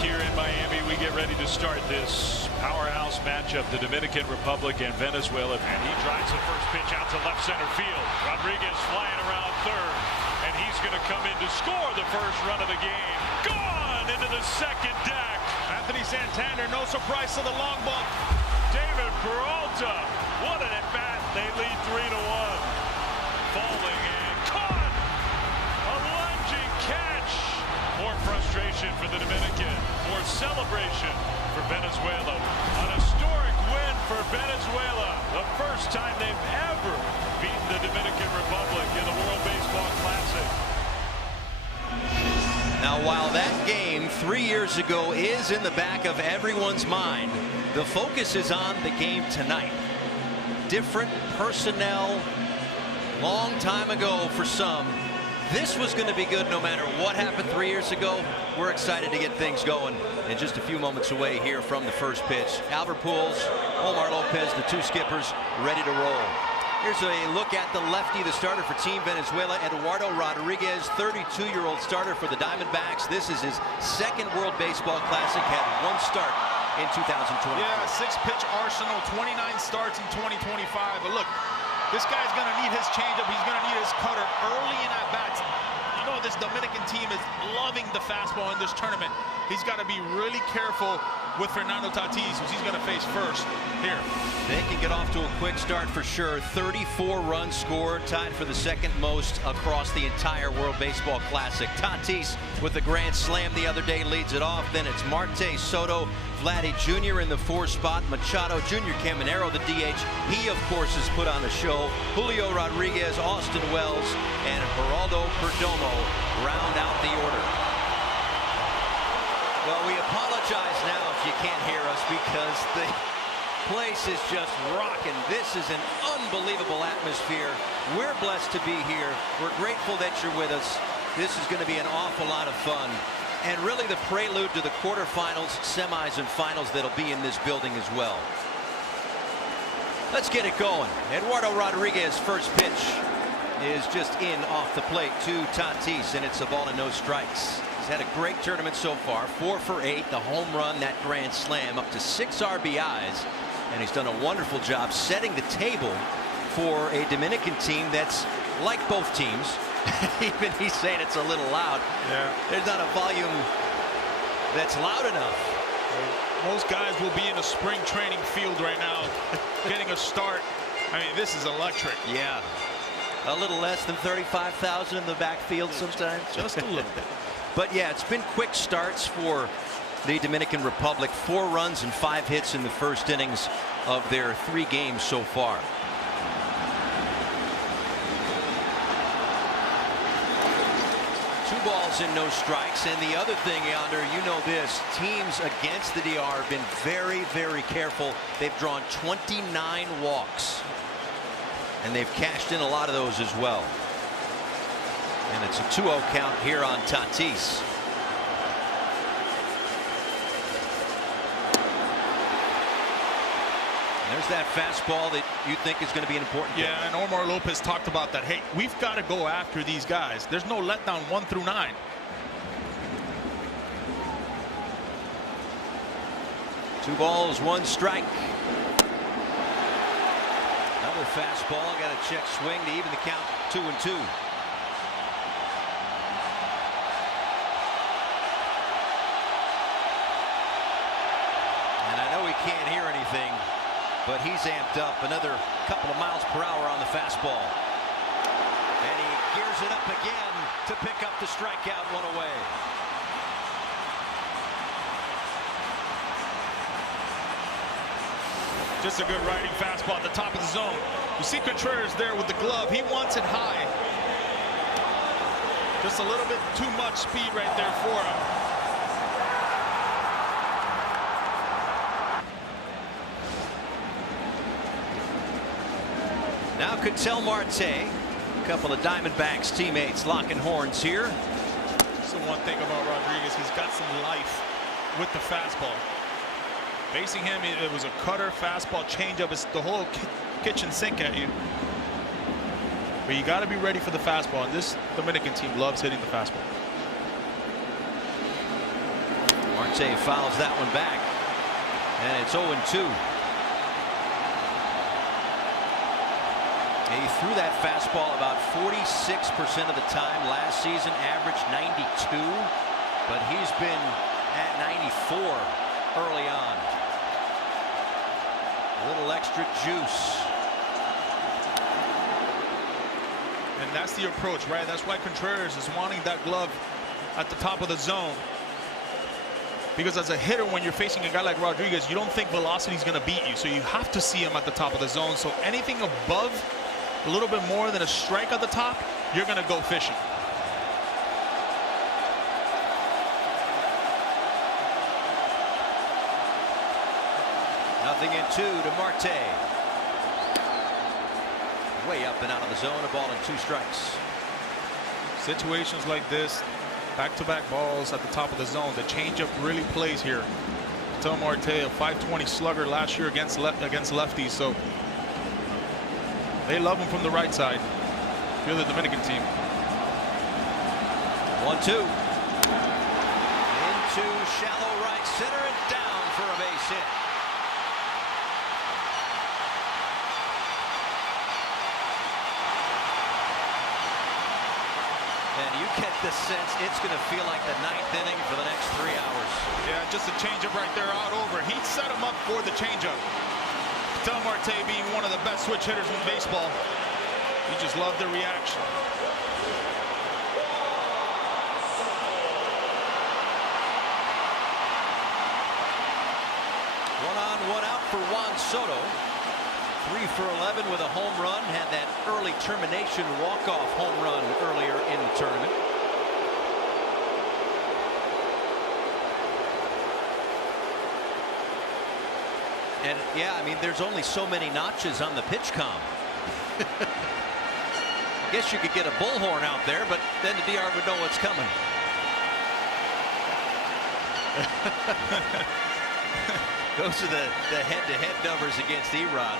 here in Miami. We get ready to start this powerhouse matchup, the Dominican Republic and Venezuela. And he drives the first pitch out to left center field. Rodriguez flying around third, and he's going to come in to score the first run of the game. Gone into the second deck. Anthony Santander, no surprise to the long ball. David Peralta, what an at-bat. They lead 3-1. Falling and caught. A lunging catch. More frustration for the Dominican. More celebration for Venezuela. An historic win for Venezuela. The first time they've ever beaten the Dominican Republic in the World Baseball Classic. Now, while that game 3 years ago is in the back of everyone's mind, the focus is on the game tonight. Different personnel, long time ago for some. This was going to be good no matter what happened 3 years ago. We're excited to get things going, and just a few moments away here from the first pitch. Albert Pujols, Omar Lopez, the two skippers, ready to roll. Here's a look at the lefty, the starter for Team Venezuela, Eduardo Rodriguez, 32-year-old starter for the Diamondbacks. This is his second World Baseball Classic, had one start in 2020. Yeah, 6-pitch arsenal, 29 starts in 2025. But look, this guy's going to need his changeup. He's going to need his cutter early in at bats. You know, this Dominican team is loving the fastball in this tournament. He's got to be really careful with Fernando Tatis, who he's going to face first here. They can get off to a quick start for sure. 34 runs scored, tied for the second most across the entire World Baseball Classic. Tatis with the grand slam the other day leads it off. Then it's Marte, Soto, Vladdy Jr. in the 4 spot. Machado, Junior Caminero, the DH. He, of course, has put on a show. Julio Rodriguez, Austin Wells, and Geraldo Perdomo round out the order. Well, we apologize now if you can't hear us because the place is just rocking. This is an unbelievable atmosphere. We're blessed to be here. We're grateful that you're with us. This is going to be an awful lot of fun. And really the prelude to the quarterfinals, semis, and finals that'll be in this building as well. Let's get it going. Eduardo Rodriguez, first pitch is just in off the plate to Tatis, and it's a ball and no strikes. He's had a great tournament so far, 4 for 8, the home run, that grand slam, up to 6 RBIs, and he's done a wonderful job setting the table for a Dominican team that's like both teams. Even he's saying it's a little loud. Yeah. There's not a volume that's loud enough. Most guys will be in a spring training field right now, getting a start. I mean, this is electric. Yeah. A little less than 35,000 in the backfield sometimes. Just a little bit. But yeah, it's been quick starts for the Dominican Republic. 4 runs and 5 hits in the first innings of their 3 games so far. Two balls and no strikes. And the other thing, Yonder, you know this, teams against the DR have been very, very careful. They've drawn 29 walks. And they've cashed in a lot of those as well. And it's a 2-0 count here on Tatis. There's that fastball that you think is going to be an important Yeah, and Omar Lopez talked about that. Hey, we've got to go after these guys. There's no letdown 1 through 9. Two balls, 1 strike. Another fastball, got a check swing to even the count 2-2. And I know he can't hear anything, but he's amped up. Another couple of miles per hour on the fastball. And he gears it up again to pick up the strikeout, 1 away. Just a good riding fastball at the top of the zone. You see Contreras there with the glove. He wants it high. Just a little bit too much speed right there for him. Now Ketel Marte, a couple of Diamondbacks teammates locking horns here. That's the one thing about Rodriguez. He's got some life with the fastball. Facing him, it was a cutter, fastball, changeup. It's the whole kitchen sink at you. But you got to be ready for the fastball. And this Dominican team loves hitting the fastball. Marte fouls that one back, and it's 0-2. He threw that fastball about 46% of the time last season, averaged 92, but he's been at 94 early on. A little extra juice. And that's the approach, right? That's why Contreras is wanting that glove at the top of the zone. Because as a hitter, when you're facing a guy like Rodriguez, you don't think velocity is going to beat you. So you have to see him at the top of the zone. So anything above a little bit more than a strike at the top, you're going to go fishing. Nothing in 2 to Marte. Way up and out of the zone, a ball and 2 strikes. Situations like this, back-to-back balls at the top of the zone. The changeup really plays here. Tell Marte, a .520 slugger last year against lefties, so they love him from the right side. You're the Dominican team. 1-2. Into shallow right center and down for a base hit. And you get the sense it's going to feel like the 9th inning for the next 3 hours. Yeah, just a changeup right there out over. He set him up for the changeup. Tell Marte being one of the best switch hitters in baseball. He just loved the reaction. 1 on, 1 out for Juan Soto. 3 for 11 with a home run. Had that early termination walk-off home run earlier in the tournament. And yeah, I mean, there's only so many notches on the pitch comm. I guess you could get a bullhorn out there, but then the DR would know what's coming. Goes to the head-to-head numbers against Erod.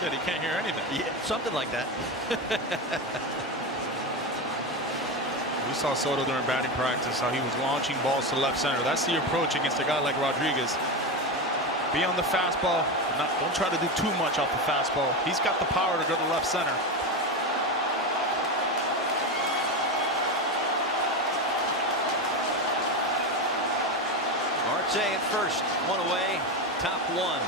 Said he can't hear anything. Yeah, something like that. We saw Soto during batting practice, how he was launching balls to left center. That's the approach against a guy like Rodriguez. Be on the fastball. Don't try to do too much off the fastball. He's got the power to go to left center. Marte at first, 1 away, top 1.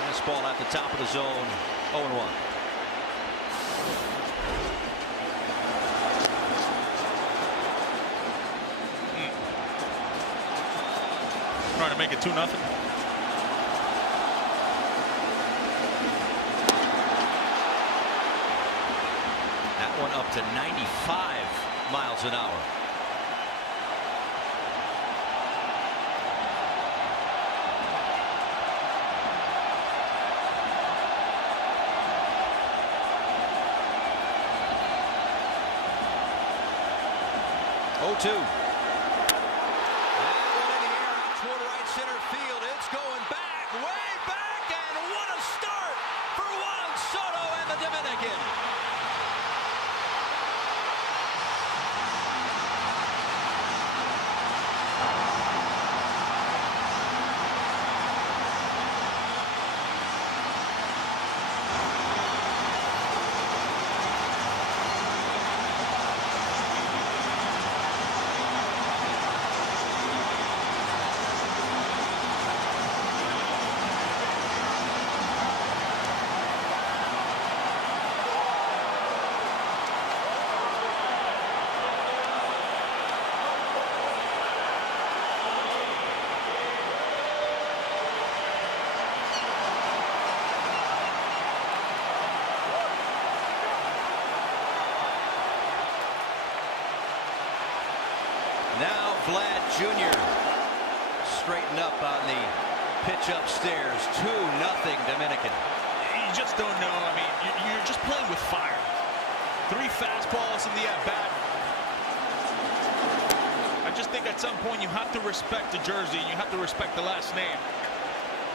Fastball at the top of the zone, 0-1. Trying to make it 2-0. That one up to 95 miles an hour. That one in the air out toward right center field. It's going back, way back, and what a start for Juan Soto and the Dominican. Now Vlad Jr. straighten up on the pitch upstairs. 2-0 Dominican. You just don't know. I mean, you're just playing with fire. 3 fastballs in the at-bat. I just think at some point you have to respect the jersey and you have to respect the last name.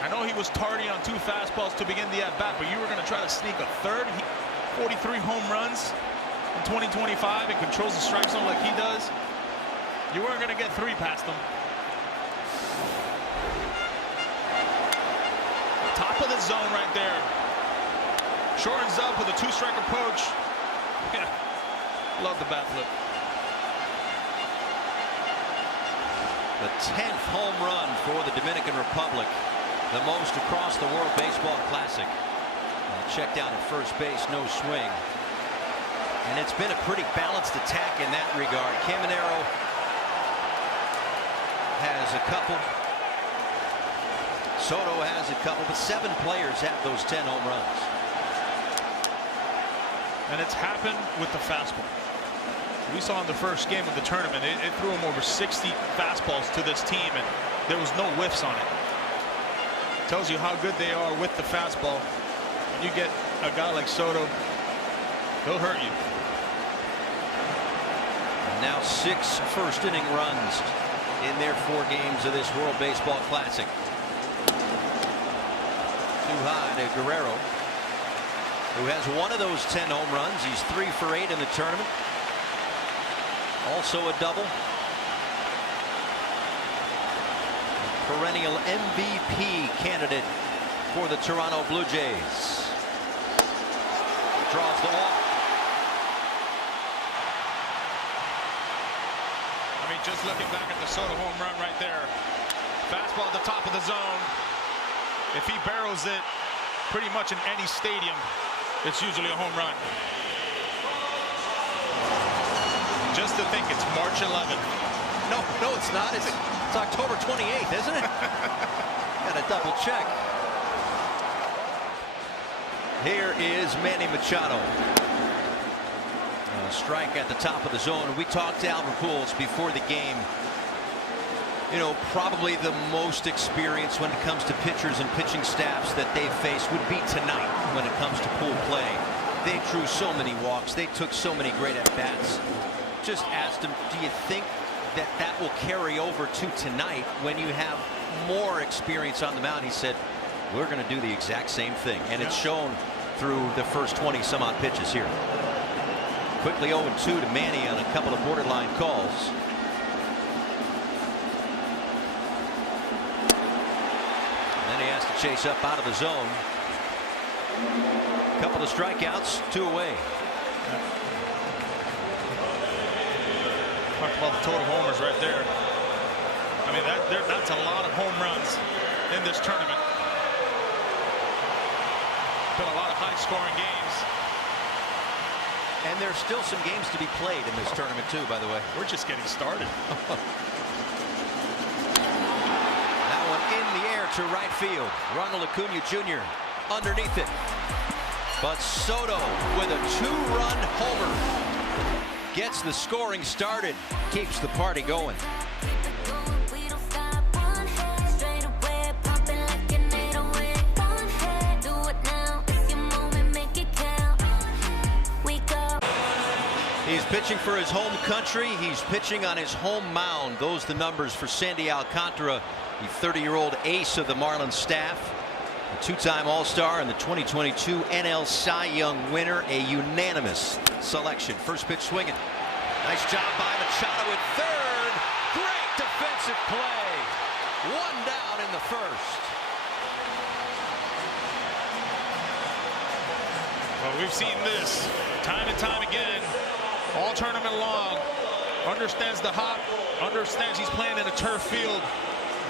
I know he was tardy on 2 fastballs to begin the at-bat, but you were going to try to sneak a third. 43 home runs in 2025 and controls the strike zone like he does. You weren't going to get 3 past them. Top of the zone right there. Shortens up with a 2-strike approach. Yeah, love the bat flip. The 10th home run for the Dominican Republic, the most across the World Baseball Classic. Checked out at first base, no swing. And it's been a pretty balanced attack in that regard. Caminero has a couple. Soto has a couple, but 7 players have those 10 home runs. And it's happened with the fastball. We saw in the first game of the tournament, it threw him over 60 fastballs to this team, and there was no whiffs on it. Tells you how good they are with the fastball. When you get a guy like Soto, he'll hurt you. Now 6 first-inning runs in their 4 games of this World Baseball Classic. Too high to Guerrero, who has one of those 10 home runs. He's 3 for 8 in the tournament. Also a double. Perennial MVP candidate for the Toronto Blue Jays. Draws the walk. I mean, just looking back at the Soto home run right there. Fastball at the top of the zone. If he barrels it pretty much in any stadium, it's usually a home run. Just to think it's March 11th. No, it's not. It's October 28th, isn't it? Gotta double check. Here is Manny Machado. A strike at the top of the zone. We talked to Albert Pujols before the game. You know, probably the most experience when it comes to pitchers and pitching staffs that they've faced would be tonight when it comes to pool play. They drew so many walks. They took so many great at-bats. Just asked him, do you think that that will carry over to tonight when you have more experience on the mound? He said, we're going to do the exact same thing. And it's shown through the first 20 some odd pitches here. Quickly 0-2 to Manny on a couple of borderline calls. Chase up out of the zone. Couple of strikeouts, 2 away. Talked about the total homers right there. I mean, that's a lot of home runs in this tournament. Been a lot of high-scoring games. And there's still some games to be played in this tournament too, by the way. We're just getting started. In the air to right field. Ronald Acuna Jr. underneath it. But Soto with a 2-run homer gets the scoring started, keeps the party going. He's pitching for his home country. He's pitching on his home mound. Those are the numbers for Sandy Alcantara, the 30-year-old ace of the Marlins staff, a 2-time All-Star and the 2022 NL Cy Young winner, a unanimous selection. First pitch swinging. Nice job by Machado at third. Great defensive play. 1 down in the first. Well, we've seen this time and time again, all tournament long. Understands the hop, understands he's playing in a turf field,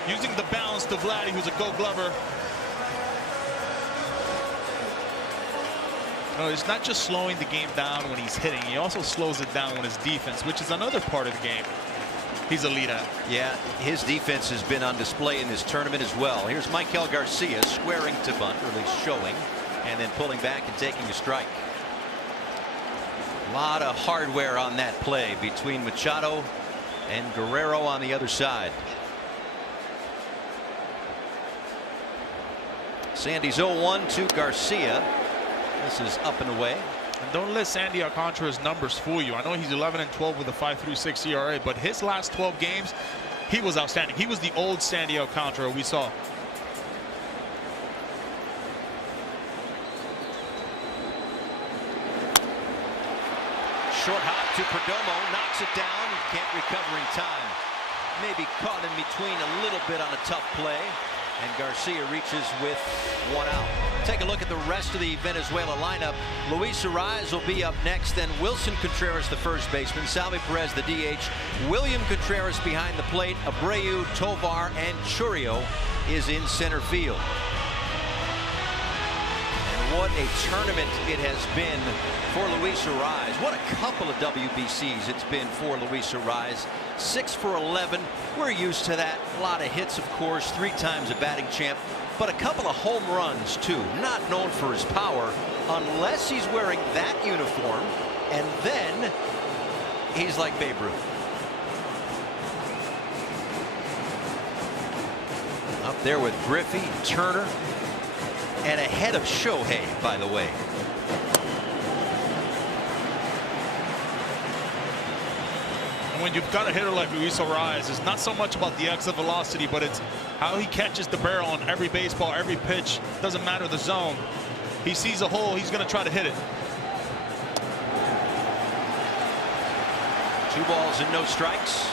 using the balance to Vladdy, who's a Gold Glover. No, it's not just slowing the game down when he's hitting. He also slows it down when his defense, which is another part of the game he's a lead at. Yeah, his defense has been on display in this tournament as well. Here's Michael Garcia squaring to bunt, or at least showing, and then pulling back and taking a strike. A lot of hardware on that play between Machado and Guerrero on the other side. Sandy's 0-1 to Garcia. This is up and away. And don't let Sandy Alcantara's numbers fool you. I know he's 11-12 with a 5.36 ERA, but his last 12 games, he was outstanding. He was the old Sandy Alcantara we saw. Short hop. to Perdomo, knocks it down, can't recover in time. Maybe caught in between a little bit on a tough play, and Garcia reaches with one out. Take a look at the rest of the Venezuela lineup. Luis Arraez will be up next, then Wilson Contreras, the first baseman, Salvi Perez, the DH, William Contreras behind the plate, Abreu, Tovar, and Churio is in center field. And what a tournament it has been for Luis Arraez. What a couple of WBCs it's been for Luis Arraez. 6 for 11. We're used to that. A lot of hits, of course. 3 times a batting champ. But a couple of home runs, too. Not known for his power unless he's wearing that uniform. And then he's like Babe Ruth. Up there with Griffey, Turner, and ahead of Shohei, by the way. When you've got a hitter like Luis Arraez, it's not so much about the exit velocity, but it's how he catches the barrel on every baseball, every pitch. Doesn't matter the zone. He sees a hole, he's going to try to hit it. 2 balls and no strikes.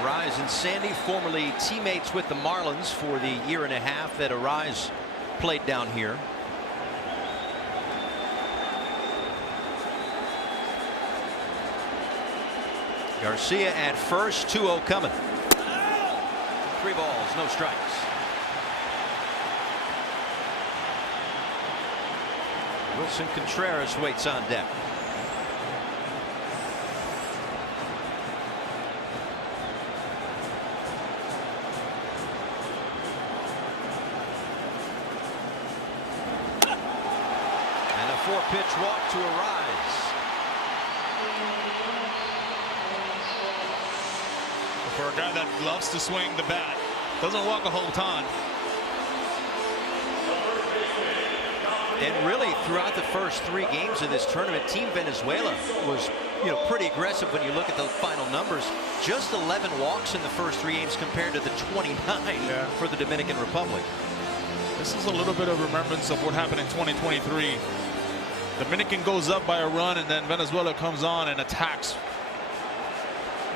Arraez and Sandy, formerly teammates with the Marlins for the year and a half that Arraez played down here. Garcia at first, 2-0 coming. 3 balls, no strikes. Wilson Contreras waits on deck. And a 4-pitch walk to Arraez. For a guy that loves to swing the bat, doesn't walk a whole ton. And really, throughout the first 3 games of this tournament, Team Venezuela was, pretty aggressive when you look at the final numbers. Just 11 walks in the first 3 games compared to the 29 for the Dominican Republic. This is a little bit of remembrance of what happened in 2023. Dominican goes up by a run, and then Venezuela comes on and attacks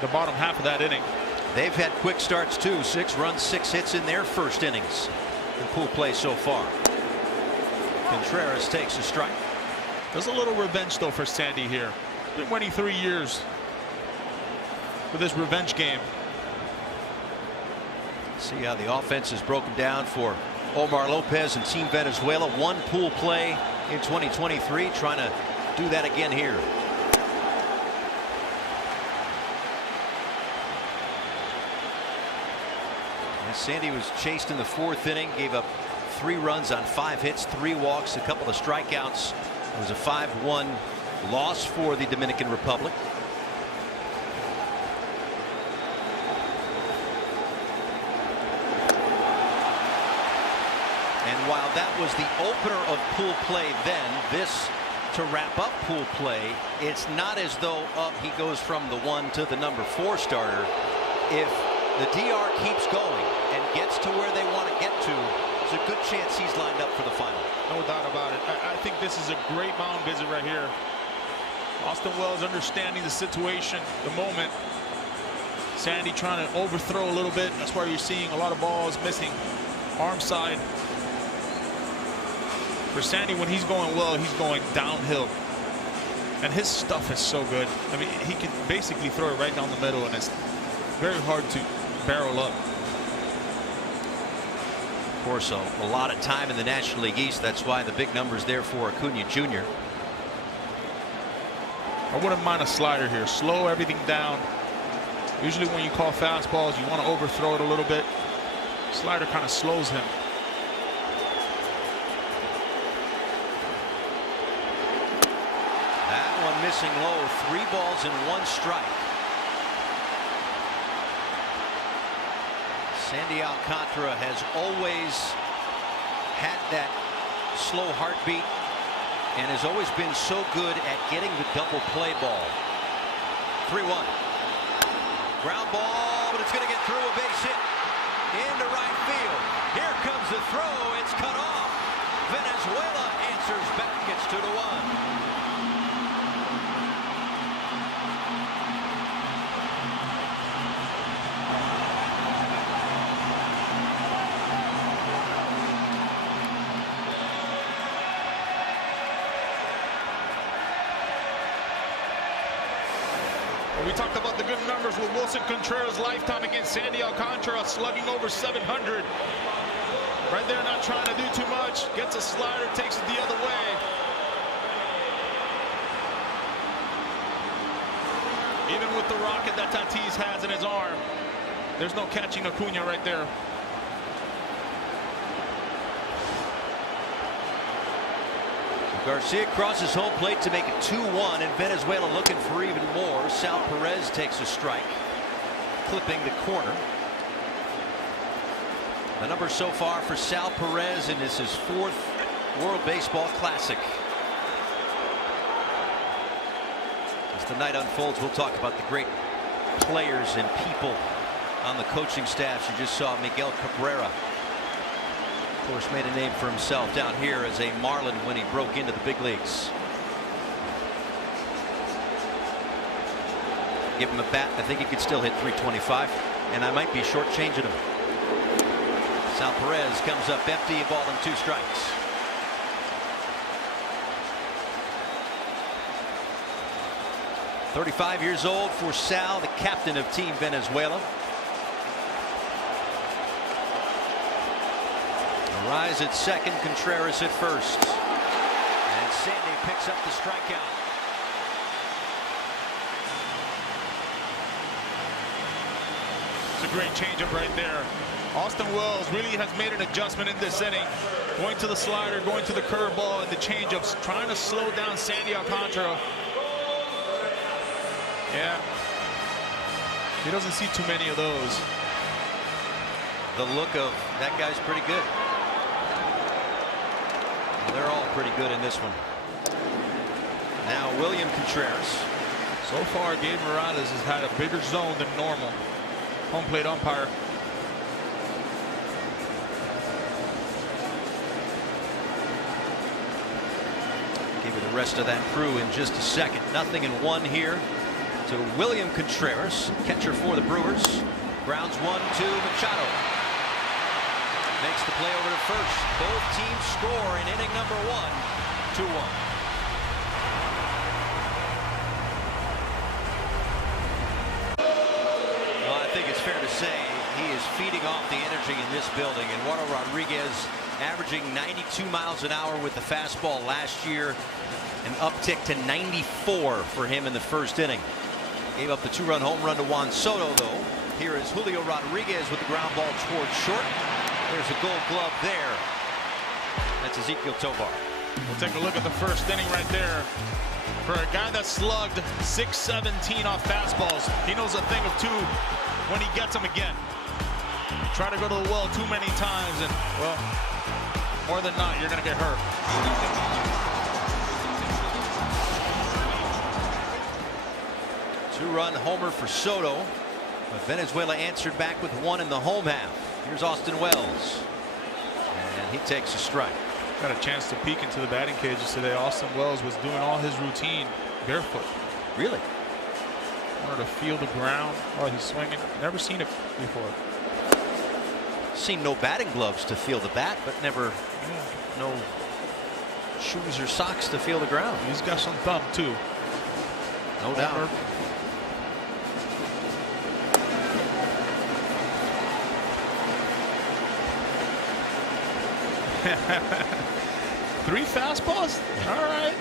the bottom half of that inning. They've had quick starts too. 6 runs, 6 hits in their first innings in pool play so far. Contreras takes a strike. There's a little revenge though for Sandy here. He's been waiting 3 years for this revenge game. See how the offense is broken down for Omar Lopez and Team Venezuela. 1 pool play in 2023, trying to do that again here. Sandy was chased in the 4th inning, gave up 3 runs on 5 hits, 3 walks, a couple of strikeouts. It was a 5-1 loss for the Dominican Republic. And while that was the opener of pool play then, this to wrap up pool play, it's not as though he goes from the 1 to the number 4 starter. If the DR keeps going and gets to where they want to get to, there's a good chance he's lined up for the final. No doubt about it. I think this is a great mound visit right here. Austin Wells understanding the situation, the moment. Sandy trying to overthrow a little bit. That's why you're seeing a lot of balls missing. Arm side. For Sandy, when he's going well, he's going downhill. And his stuff is so good. I mean, he can basically throw it right down the middle, and it's very hard to barrel up. Of course, a lot of time in the National League East. That's why the big numbers there for Acuna Jr. I wouldn't mind a slider here. Slow everything down. Usually when you call fastballs, you want to overthrow it a little bit. Slider kind of slows him. That one missing low. 3 balls and 1 strike. Sandy Alcantara has always had that slow heartbeat and has always been so good at getting the double play ball. 3-1. Ground ball, but it's going to get through. A base hit into right field. Here comes the throw. It's cut off. Venezuela answers back. It's 2-1. Well, we talked about the good numbers with Wilson Contreras' lifetime against Sandy Alcantara, slugging over 700. Right there, not trying to do too much. Gets a slider, takes it the other way. Even with the rocket that Tatis has in his arm, there's no catching Acuna right there. Garcia crosses home plate to make it 2-1, and Venezuela looking for even more. Sal Perez takes a strike, clipping the corner. The numbers so far for Sal Perez, and this is his 4th World Baseball Classic. As the night unfolds, we'll talk about the great players and people on the coaching staffs. You just saw Miguel Cabrera, of course, made a name for himself down here as a Marlin when he broke into the big leagues. Give him a bat, I think he could still hit 325, and I might be shortchanging him. Sal Perez comes up empty, a ball and 2 strikes. "35 years old for Sal, the captain of Team Venezuela. Rise at second, Contreras at first. And Sandy picks up the strikeout. It's a great changeup right there. Austin Wells really has made an adjustment in this inning. Going to the slider, going to the curveball, and the changeups, trying to slow down Sandy Alcantara. Yeah. He doesn't see too many of those. The look of that guy's pretty good. They're all pretty good in this one. Now William Contreras. So far, Gabe Morales has had a bigger zone than normal. Home plate umpire. Give you the rest of that crew in just a second. 0-1 here to William Contreras, catcher for the Brewers. Grounds 1-2. Machado makes the play over to first. Both teams score in inning number 1. 2-1. Well, I think it's fair to say he is feeding off the energy in this building. Eduardo Rodriguez averaging 92 miles an hour with the fastball last year. An uptick to 94 for him in the first inning. Gave up the 2-run home run to Juan Soto, though. Here is Julio Rodriguez with the ground ball towards short. There's a Gold Glove there. That's Ezequiel Tovar. We'll take a look at the first inning right there. For a guy that slugged .617 off fastballs, he knows a thing of two when he gets them again. Try to go to the well too many times, and, well, more than not, you're going to get hurt. Two-run homer for Soto. But Venezuela answered back with 1 in the home half. Here's Austin Wells. And he takes a strike. Got a chance to peek into the batting cages today. Austin Wells was doing all his routine barefoot. Really? Wanted to feel the ground while he's swinging. Never seen it before. Seen no batting gloves to feel the bat, but never no shoes or socks to feel the ground. He's got some thumb too. No doubt. 3 fastballs? All right.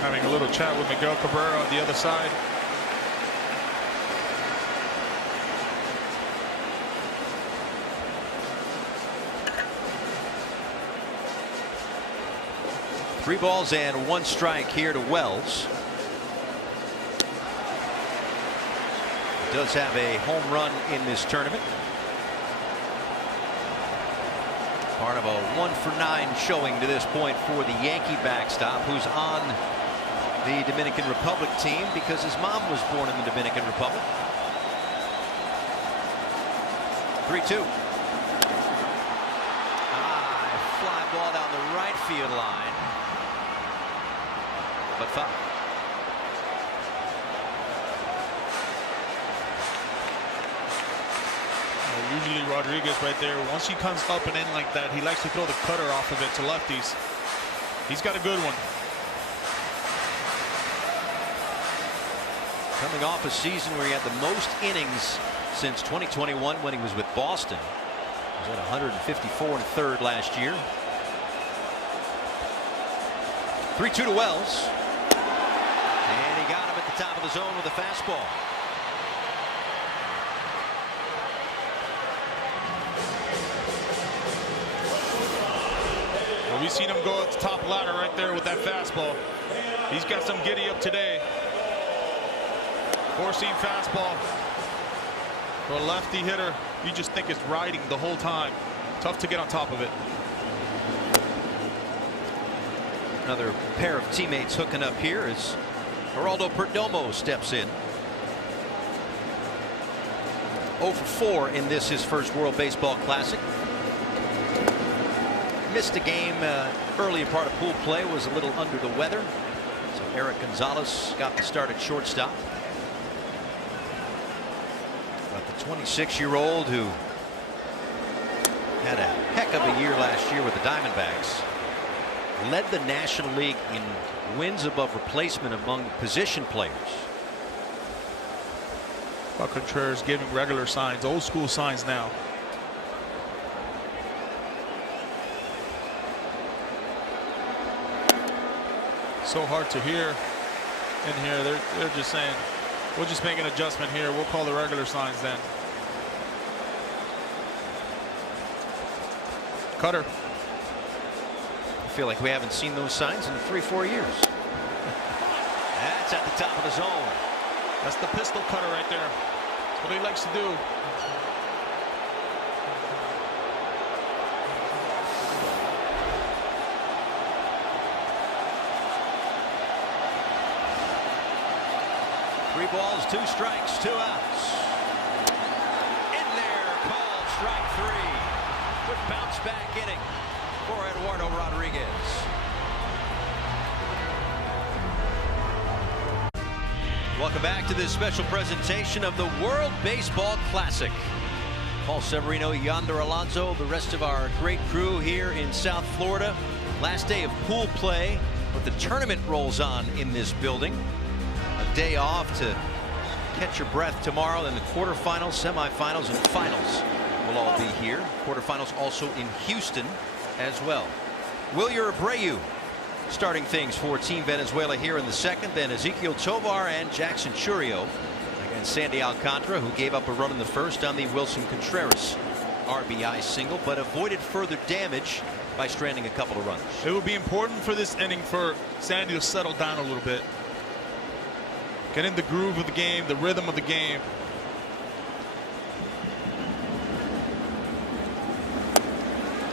Having a little chat with Miguel Cabrera on the other side. Three balls and 1 strike here to Wells. Does have a home run in this tournament. Part of a 1-for-9 showing to this point for the Yankee backstop, who's on the Dominican Republic team because his mom was born in the Dominican Republic. 3-2. Fly ball down the right field line, but foul. Usually Rodriguez right there. Once he comes up and in like that, he likes to throw the cutter off of it to lefties. He's got a good one. Coming off a season where he had the most innings since 2021 when he was with Boston. He was at 154 and a third last year. 3-2 to Wells. And he got him at the top of the zone with a fastball. Well, we've seen him go at the top ladder right there with that fastball. He's got some giddy up today. Four-seam fastball. For a lefty hitter, you just think it's riding the whole time. Tough to get on top of it. Another pair of teammates hooking up here as Geraldo Perdomo steps in. 0 for 4 in this, his first World Baseball Classic. Missed a game early part of pool play, was a little under the weather. So Eric Gonzalez got the start at shortstop. But the 26-year-old who had a heck of a year last year with the Diamondbacks led the National League in wins above replacement among position players. Buck Contreras giving regular signs, old school signs now. So hard to hear in here. They're just saying, we'll just make an adjustment here. We'll call the regular signs then. Cutter. I feel like we haven't seen those signs in 3-4 years. That's at the top of the zone. That's the pistol cutter right there. That's what he likes to do. Three balls, 2 strikes, 2 outs. In there, called strike 3. Good bounce back inning for Eduardo Rodriguez. Welcome back to this special presentation of the World Baseball Classic. Paul Severino, Yonder Alonso, the rest of our great crew here in South Florida. Last day of pool play, but the tournament rolls on in this building. A day off to catch your breath tomorrow. Then the quarterfinals, semifinals, and finals will all be here. Quarterfinals also in Houston as well. Wilyer Abreu starting things for Team Venezuela here in the second. Then Ezequiel Tovar and Jackson Churio against Sandy Alcantara, who gave up a run in the first on the Wilson Contreras RBI single, but avoided further damage by stranding a couple of runners. It would be important for this inning for Sandy to settle down a little bit. Get in the groove of the game, the rhythm of the game.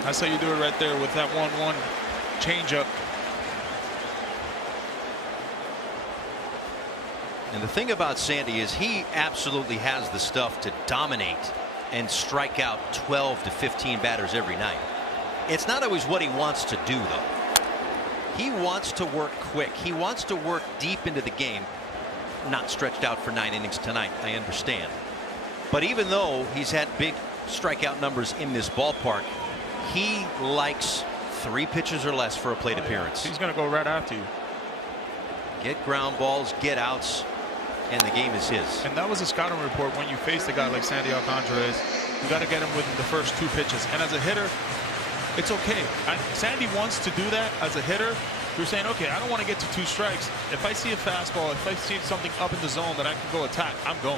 That's how you do it right there with that 1-1 changeup. And the thing about Sandy is he absolutely has the stuff to dominate and strike out 12 to 15 batters every night. It's not always what he wants to do, though. He wants to work quick. He wants to work deep into the game. Not stretched out for 9 innings tonight, I understand. But even though he's had big strikeout numbers in this ballpark, he likes 3 pitches or less for a plate appearance. He's going to go right after you. Get ground balls, get outs, and the game is his. And that was a scouting report. When you face a guy like Sandy Alcantara, you got to get him within the first 2 pitches. And as a hitter, it's okay. Sandy wants to do that as a hitter. You're saying, okay, I don't want to get to 2 strikes. If I see a fastball, if I see something up in the zone that I can go attack, I'm going.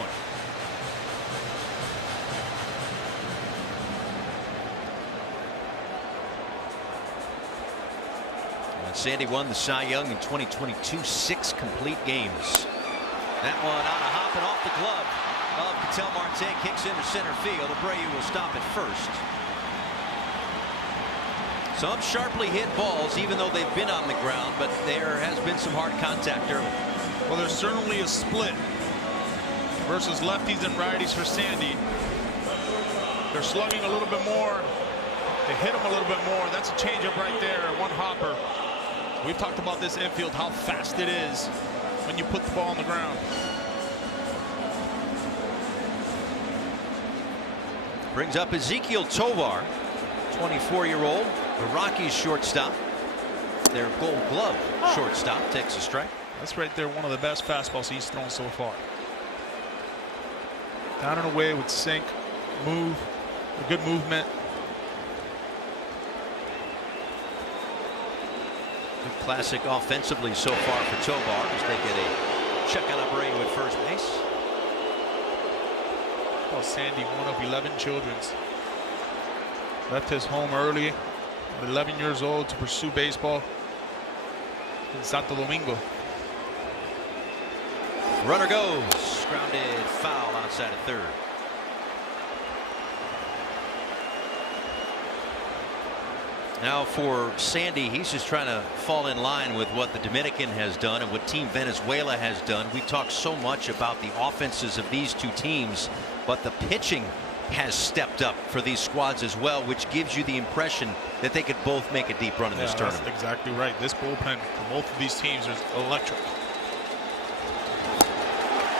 And Sandy won the Cy Young in 2022, 6 complete games. That one on a hop and off the glove of Ketel Marte, kicks into center field. Abreu will stop at first. Some sharply hit balls, even though they've been on the ground, but there has been some hard contact early. Well, there's certainly a split versus lefties and righties for Sandy. They're slugging a little bit more. They hit him a little bit more. That's a changeup right there, 1 hopper. We've talked about this infield, how fast it is when you put the ball on the ground. Brings up Ezekiel Tovar, 24-year-old, the Rockies shortstop. Their Gold Glove shortstop takes a strike. That's right there, one of the best fastballs he's thrown so far. Down and away with sink, move, a good movement. Good classic offensively so far for Tovar as they get a check on Abreu at first base. Oh, Sandy, one of 11 children. Left his home early, at 11 years old, to pursue baseball in Santo Domingo. Runner goes. Grounded foul outside of third. Now for Sandy, he's just trying to fall in line with what the Dominican has done and what Team Venezuela has done. We talk so much about the offenses of these two teams, but the pitching has stepped up for these squads as well, which gives you the impression that they could both make a deep run in this tournament. That's exactly right. This bullpen for both of these teams is electric.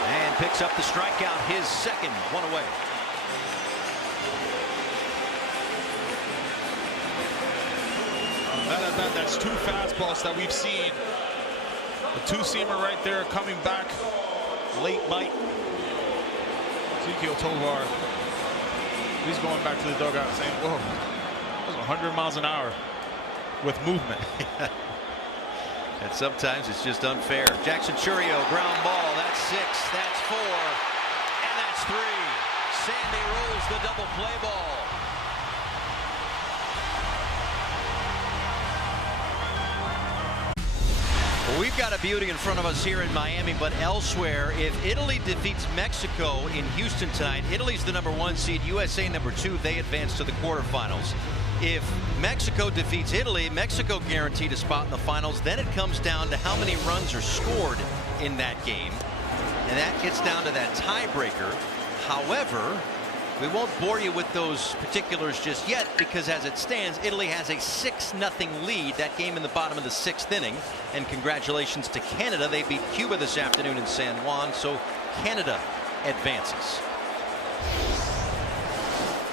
And picks up the strikeout, his second, one away. That's two fastballs that we've seen. The two-seamer right there coming back. Late bite. Ezekiel Tovar. He's going back to the dugout saying, whoa, that was 100 miles an hour with movement. And sometimes it's just unfair. Jackson Churio, ground ball. That's 6. That's 4. And that's 3. Sandy rolls the double play ball. Well, we've got a beauty in front of us here in Miami, but elsewhere, if Italy defeats Mexico in Houston tonight, Italy's the #1 seed, USA #2, they advance to the quarterfinals. If Mexico defeats Italy, Mexico guaranteed a spot in the finals. Then it comes down to how many runs are scored in that game, and that gets down to that tiebreaker. However, we won't bore you with those particulars just yet, because as it stands, Italy has a 6-0 lead. That game in the bottom of the 6th inning. And congratulations to Canada. They beat Cuba this afternoon in San Juan, so Canada advances.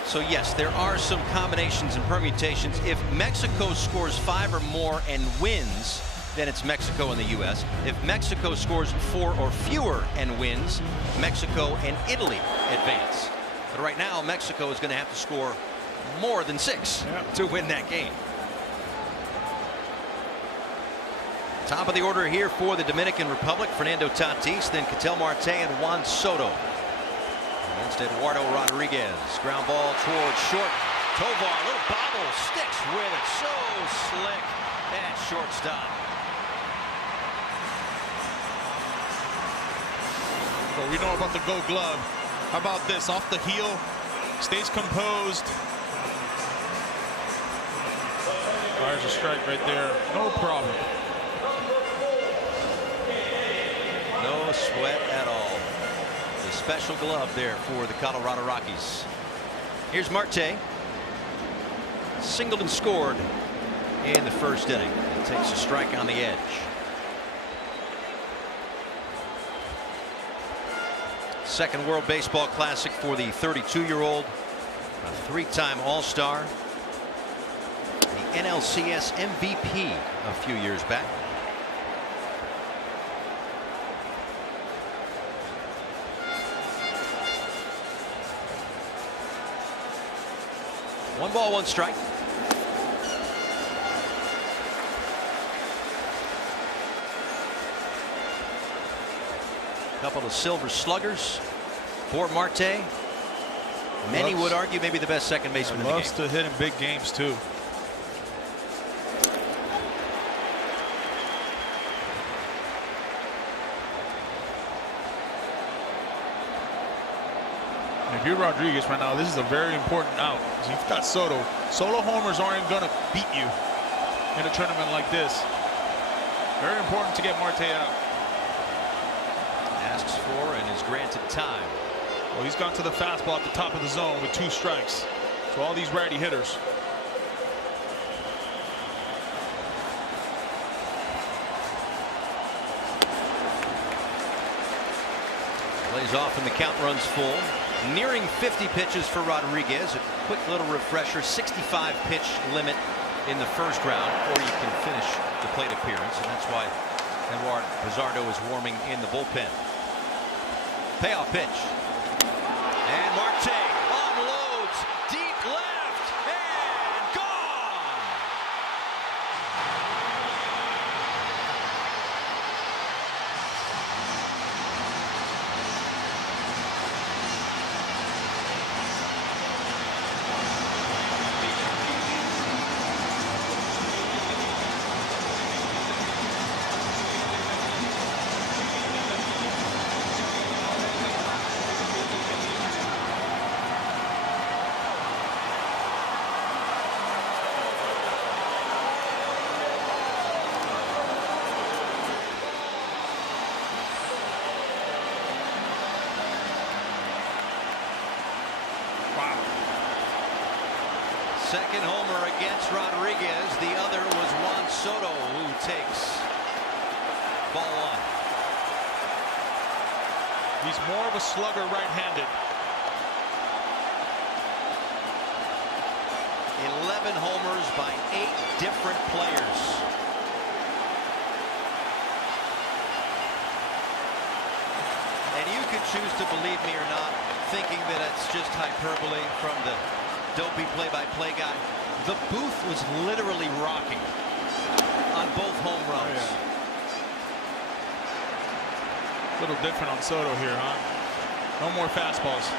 So yes, there are some combinations and permutations. If Mexico scores 5 or more and wins, then it's Mexico and the U.S. If Mexico scores 4 or fewer and wins, Mexico and Italy advance. But right now, Mexico is going to have to score more than 6 to win that game. Top of the order here for the Dominican Republic, Fernando Tatis, then Ketel Marte and Juan Soto. Against Eduardo Rodriguez. Ground ball towards short. Tovar, little bobble, sticks with it. So slick at shortstop. Well, we know about the Gold Glove. How about this? Off the heel, stays composed. Fires a strike right there. No problem. No sweat at all. The special glove there for the Colorado Rockies. Here's Marte. Singled and scored in the first inning. It takes a strike on the edge. Second World Baseball Classic for the 32-year-old, a 3-time All-Star, the NLCS MVP a few years back. One ball, one strike. Couple of silver sluggers for Marte. Many would argue maybe the best second baseman in the game. Loves to hit in big games too. If you're Rodriguez right now, this is a very important out. You've got Soto. Solo homers aren't going to beat you in a tournament like this. Very important to get Marte out. Asks for and is granted time. Well, he's gone to the fastball at the top of the zone with 2 strikes. So all these righty hitters. Plays off and the count runs full. Nearing 50 pitches for Rodriguez. A quick little refresher, 65 pitch limit in the first round, or you can finish the plate appearance, and that's why Eduardo Pizarro is warming in the bullpen. Payoff pitch. And Marte unloads deep left and gone. Second homer against Rodriguez. The other was Juan Soto, who takes ball one. He's more of a slugger right-handed. 11 homers by 8 different players. And you can choose to believe me or not, thinking that it's just hyperbole from the dopey play-by-play guy. The booth was literally rocking on both home runs. Oh, yeah. A little different on Soto here, huh? No more fastballs.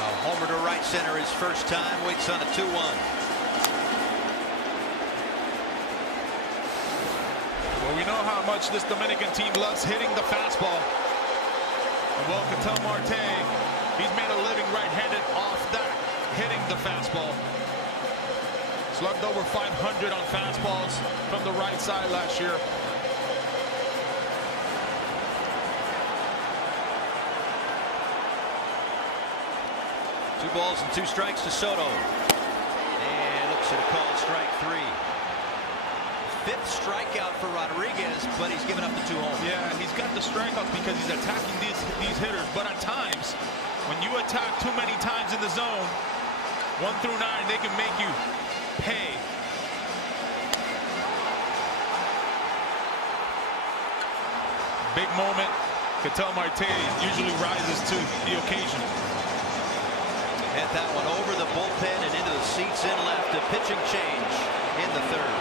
A homer to right center his first time, waits on a 2-1. Well, we know how much this Dominican team loves hitting the fastball. And well, Ketel Marte, he's made a living right-handed off that, hitting the fastball. Slugged over 500 on fastballs from the right side last year. Two balls and 2 strikes to Soto. And looks at a call, strike 3. 5th strikeout for Rodriguez, but he's given up the 2 homers. Yeah, he's got the strikeouts because he's attacking these hitters. But at times, when you attack too many times in the zone, 1 through 9, they can make you pay. Big moment. Ketel Marte usually rises to the occasion. Hit that one over the bullpen and into the seats in left. A pitching change in the 3rd.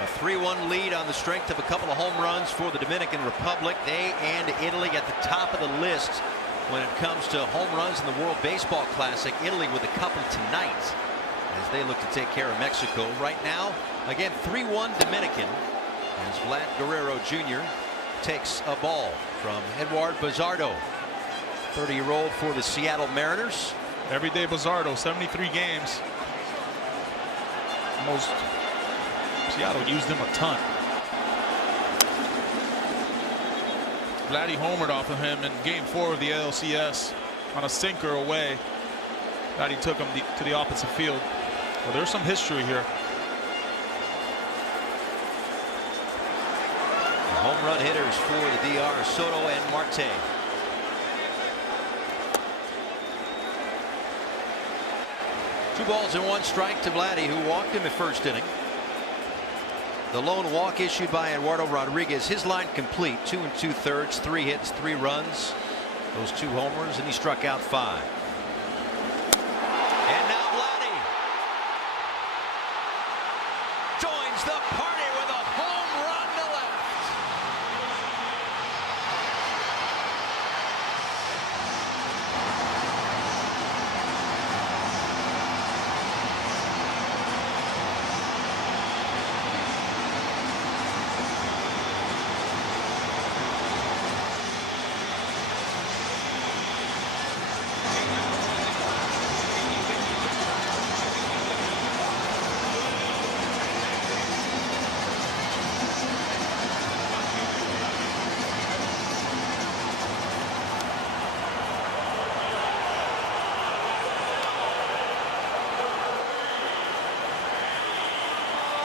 A 3-1 lead on the strength of a couple of home runs for the Dominican Republic. They and Italy at the top of the list when it comes to home runs in the World Baseball Classic. Italy with a couple tonight as they look to take care of Mexico. Right now, again, 3-1 Dominican as Vlad Guerrero Jr. takes a ball from Eduardo Pizarro, 30-year-old for the Seattle Mariners. Everyday Pizarro, 73 games. Seattle used him a ton. Vladdy homered off of him in Game 4 of the ALCS on a sinker away. Vladdy took him to the opposite field. Well, there's some history here. Home run hitters for the DR, Soto and Marte. Two balls and 1 strike to Vladdy, who walked in the first inning. The lone walk issued by Eduardo Rodriguez. His line complete, 2 2/3, 3 hits, 3 runs, those 2 homers, and he struck out 5. And now Vladdy joins the party with a home run to left.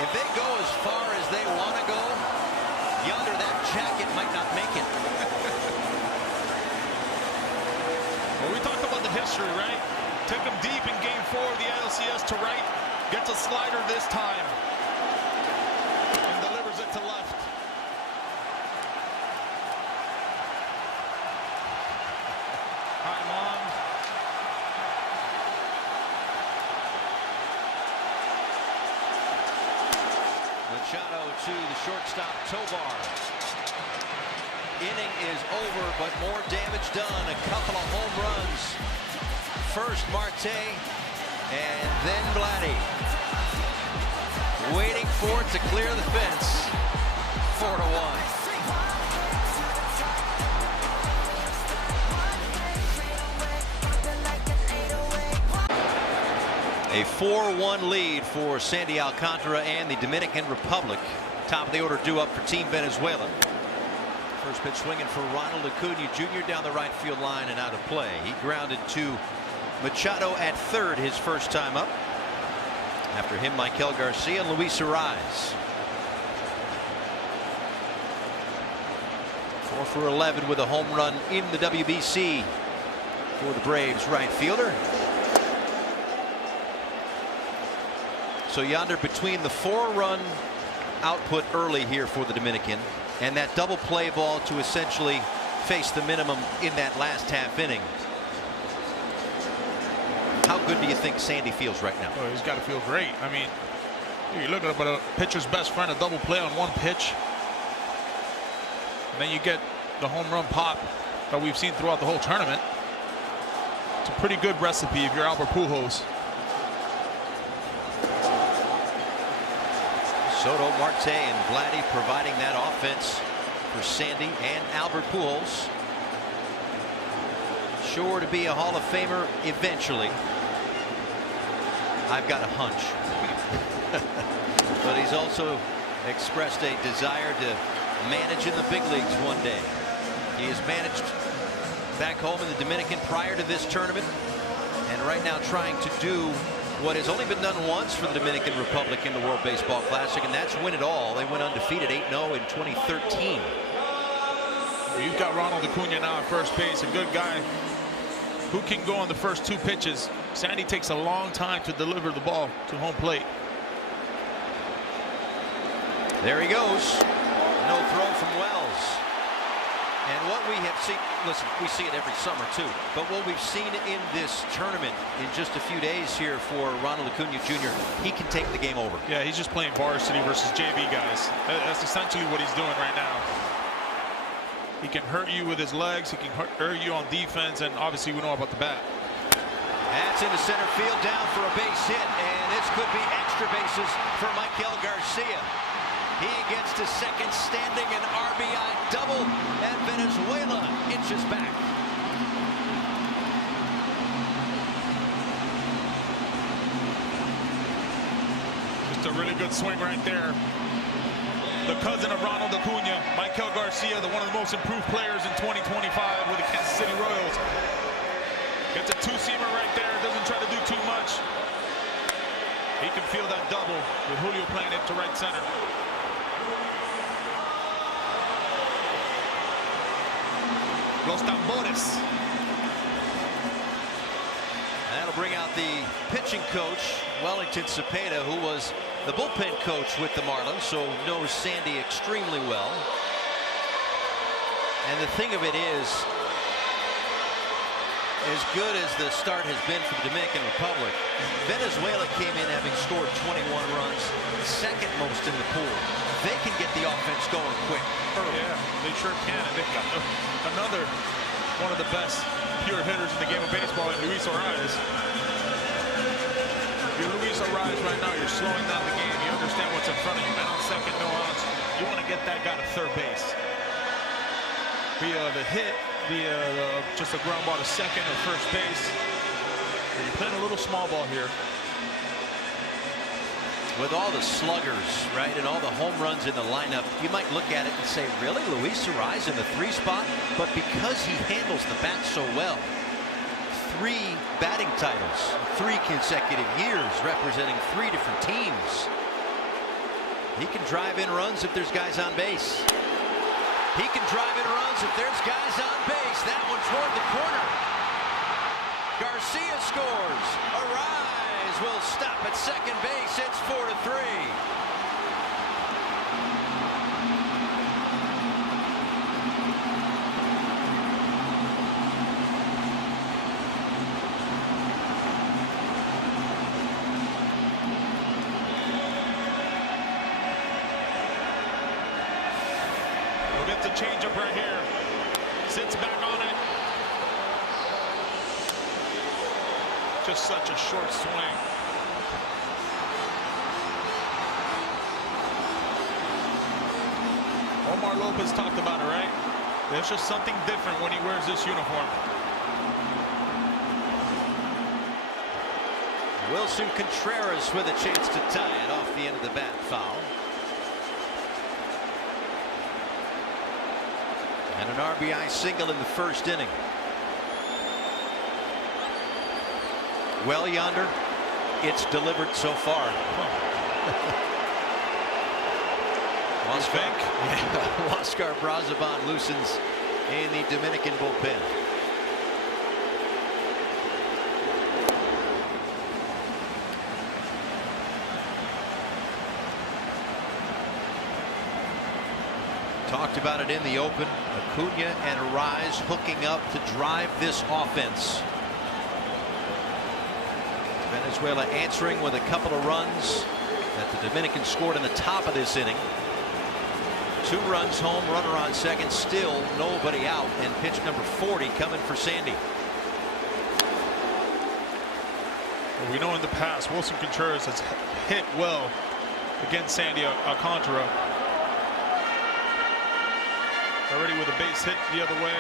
If they go as far as they want to go, yonder that jacket might not make it. Well, we talked about the history, right? Took him deep in Game 4 of the ALCS to right. Gets a slider this time. And delivers it to left. Time on. Machado to the shortstop, Tovar. Inning is over, but more damage done. A couple of home runs. First Marte, and then Vladdy. Waiting for it to clear the fence. 4-1. A 4-1 lead for Sandy Alcantara and the Dominican Republic. Top of the order due up for Team Venezuela. First pitch swinging for Ronald Acuna Jr. down the right field line and out of play. He grounded to Machado at third his first time up. After him, Michael Garcia and Luis Ariz. 4 for 11 with a home run in the WBC for the Braves right fielder. So yonder between the 4-run output early here for the Dominican and that double play ball to essentially face the minimum in that last half inning. How good do you think Sandy feels right now? Oh, he's got to feel great. I mean, you look at a pitcher's best friend, a double play on one pitch. And then you get the home run pop that we've seen throughout the whole tournament. It's a pretty good recipe if you're Albert Pujols. Soto, Marte, and Vladdy providing that offense for Sandy and Albert Pujols. Sure to be a Hall of Famer eventually. I've got a hunch. But he's also expressed a desire to manage in the big leagues one day. He has managed back home in the Dominican prior to this tournament, and right now trying to do what has only been done once for the Dominican Republic in the World Baseball Classic, and that's win it all. They went undefeated 8-0 in 2013. You've got Ronald Acuna now at first base, a good guy who can go on the first two pitches. Sandy takes a long time to deliver the ball to home plate. There he goes. No throw from Wells. And what we have seen, listen, we see it every summer too, but what we've seen in this tournament in just a few days here for Ronald Acuna Jr., he can take the game over. Yeah, he's just playing varsity versus JV guys. That's essentially what he's doing right now. He can hurt you with his legs, he can hurt you on defense, and obviously we know about the bat. That's into center field, down for a base hit, and this could be extra bases for Michael Garcia. He gets to second, standing an RBI double, and Venezuela inches back. Just a really good swing right there. The cousin of Ronald Acuna, Michael Garcia, one of the most improved players in 2025 with the Kansas City Royals. Gets a two-seamer right there, doesn't try to do too much. He can feel that double with Julio playing it to right center. Los tambores. That'll bring out the pitching coach, Wellington Cepeda, who was the bullpen coach with the Marlins, so knows Sandy extremely well. And the thing of it is, as good as the start has been for the Dominican Republic, Venezuela came in having scored 21 runs, second most in the pool. They can get the offense going quick early. Yeah, they sure can. And they've got another one of the best pure hitters in the game of baseball in Luis Ariz. If you're Luis Ariz right now, you're slowing down the game. You understand what's in front of you. Man on second, no outs. You want to get that guy to third base. Via the hit, via just a ground ball to second or first base. And you're playing a little small ball here. With all the sluggers, right, and all the home runs in the lineup, you might look at it and say, really, Luis Ariz in the 3 spot? But because he handles the bat so well, 3 batting titles, 3 consecutive years representing 3 different teams. He can drive in runs if there's guys on base. He can drive in runs if there's guys on base. That one toward the corner. Garcia scores. Arise will stop at second base. It's 4-3. We'll get the changeup right here. Sits back on it. Just such a short swing. Omar Lopez talked about it, right? There's just something different when he wears this uniform. Wilson Contreras with a chance to tie it off the end of the bat. Foul. And an RBI single in the first inning. Well, yonder, it's delivered so far. Oscar Brazaban loosens in the Dominican bullpen. Talked about it in the open. Acuna and Arise hooking up to drive this offense. Venezuela answering with a couple of runs that the Dominicans scored in the top of this inning. 2 runs home, runner on second, still nobody out, and pitch number 40 coming for Sandy. Well, we know in the past Wilson Contreras has hit well against Sandy Alcantara. Already with a base hit the other way.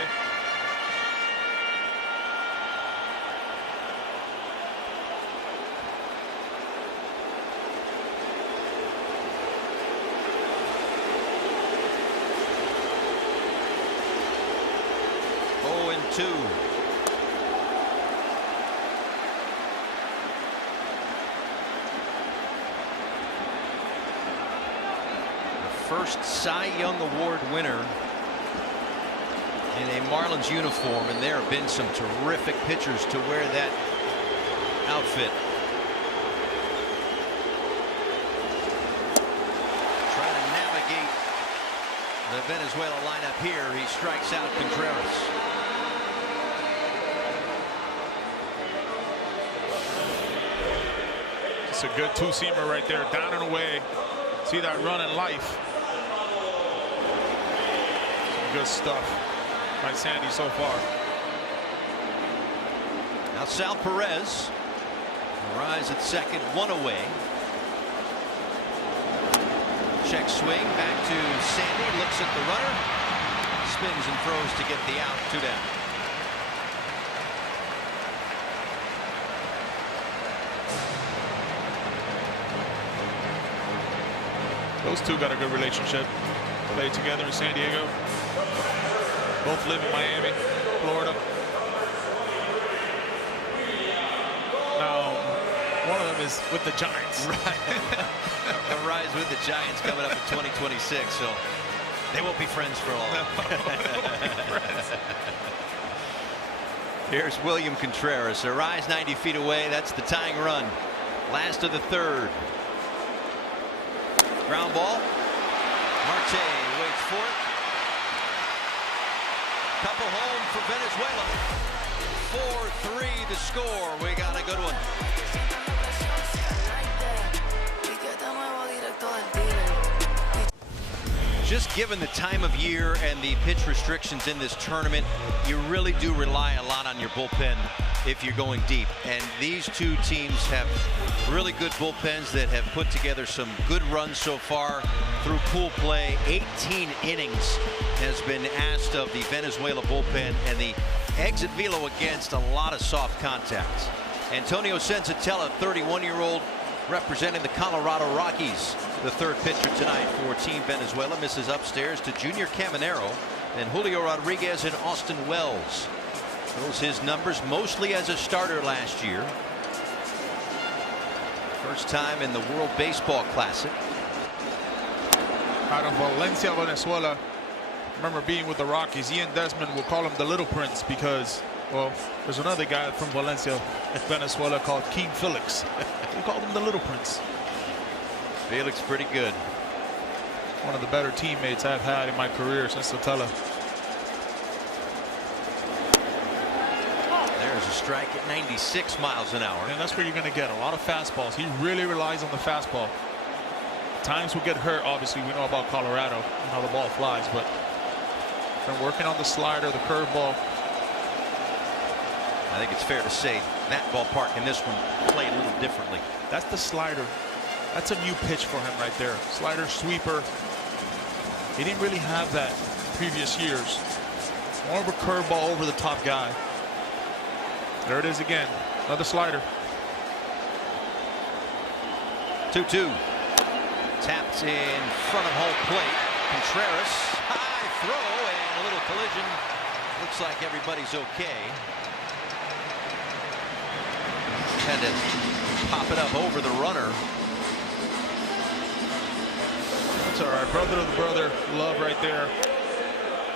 Two. The first Cy Young Award winner in a Marlins uniform, and there have been some terrific pitchers to wear that outfit. Trying to navigate the Venezuela lineup here. He strikes out Contreras. It's a good two-seamer right there, down and away. See that run in life. Some good stuff by Sandy so far. Now Sal Perez. Rise at second, 1 away. Check swing back to Sandy. Looks at the runner. Spins and throws to get the out. 2 down. Those two got a good relationship. Played together in San Diego. Both live in Miami, Florida. Now, one of them is with the Giants. Right. Rise with the Giants coming up in 2026, so they won't be friends for long. Here's William Contreras. Rise 90 feet away. That's the tying run. Last of the third. Ground ball. Marte waits for it. Couple home for Venezuela. 4-3 the score. We got a good one. Just given the time of year and the pitch restrictions in this tournament, you really do rely a lot on your bullpen if you're going deep. And these two teams have really good bullpens that have put together some good runs so far through pool play. 18 innings has been asked of the Venezuela bullpen, and the exit velo against a lot of soft contact. Antonio Senzatella, 31-year-old, representing the Colorado Rockies, the third pitcher tonight for Team Venezuela, misses upstairs to Junior Caminero and Julio Rodriguez and Austin Wells. Those his numbers, mostly as a starter last year. First time in the World Baseball Classic. out of Valencia, Venezuela. I remember being with the Rockies. Ian Desmond will call him the Little Prince because, well, there's another guy from Valencia, Venezuela, called King Felix. We called him the Little Prince. Felix pretty good. One of the better teammates I've had in my career since Sotelo. There's a strike at 96 miles an hour. And that's where you're going to get a lot of fastballs. He really relies on the fastball. Times will get hurt, obviously. We know about Colorado and how the ball flies, but been working on the slider, the curveball. I think it's fair to say that ballpark in this one played a little differently. That's the slider. That's a new pitch for him right there. Slider, sweeper. He didn't really have that previous years. More of a curveball over the top guy. There it is again. Another slider. 2-2. Tapped in front of home plate. Contreras, high throw and a little collision. Looks like everybody's okay. Had to pop it up over the runner. That's all right. Brother to the brother love right there.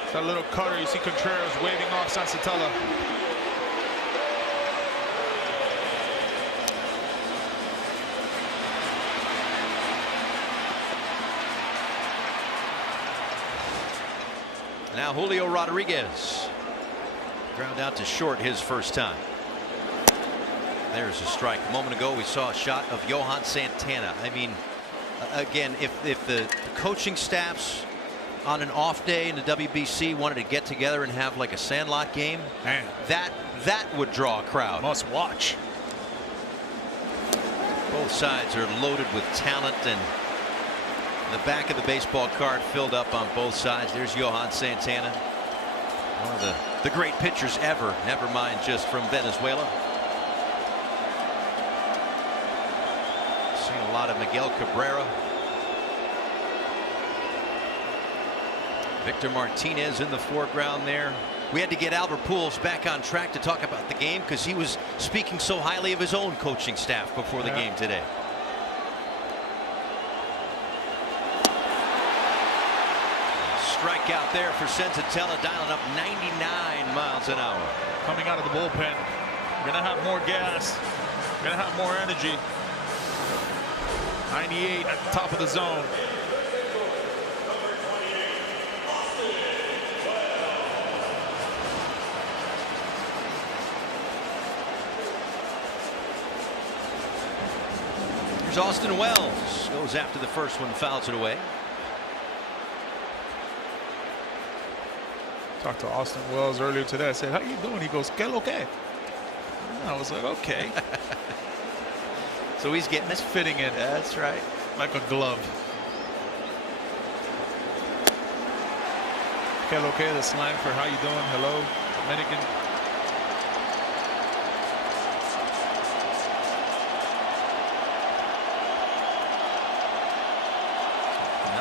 It's that little cutter. You see Contreras waving off Sensatella. Now Julio Rodriguez. Ground out to short his first time. There's a strike. A moment ago we saw a shot of Johan Santana. I mean, again, if the coaching staffs on an off day in the WBC wanted to get together and have like a sandlot game, man, that would draw a crowd. Must watch. Both sides are loaded with talent, and the back of the baseball card filled up on both sides. There's Johan Santana, one of the great pitchers ever, never mind just from Venezuela. Seen a lot of Miguel Cabrera. Victor Martinez in the foreground there. We had to get Albert Pujols back on track to talk about the game because he was speaking so highly of his own coaching staff before the game today. Strikeout there for Sensatella, dialing up 99 miles an hour. Coming out of the bullpen. Gonna have more gas. Gonna have more energy. 98 at the top of the zone. Here's Austin Wells. Goes after the first one, fouls it away. Talked to Austin Wells earlier today. I said, how you doing? He goes, "Que lo que?" I was like, okay. So he's getting It's fitting in. That's right. Like a glove. Que lo que, the slang for how you doing? Hello, Dominican.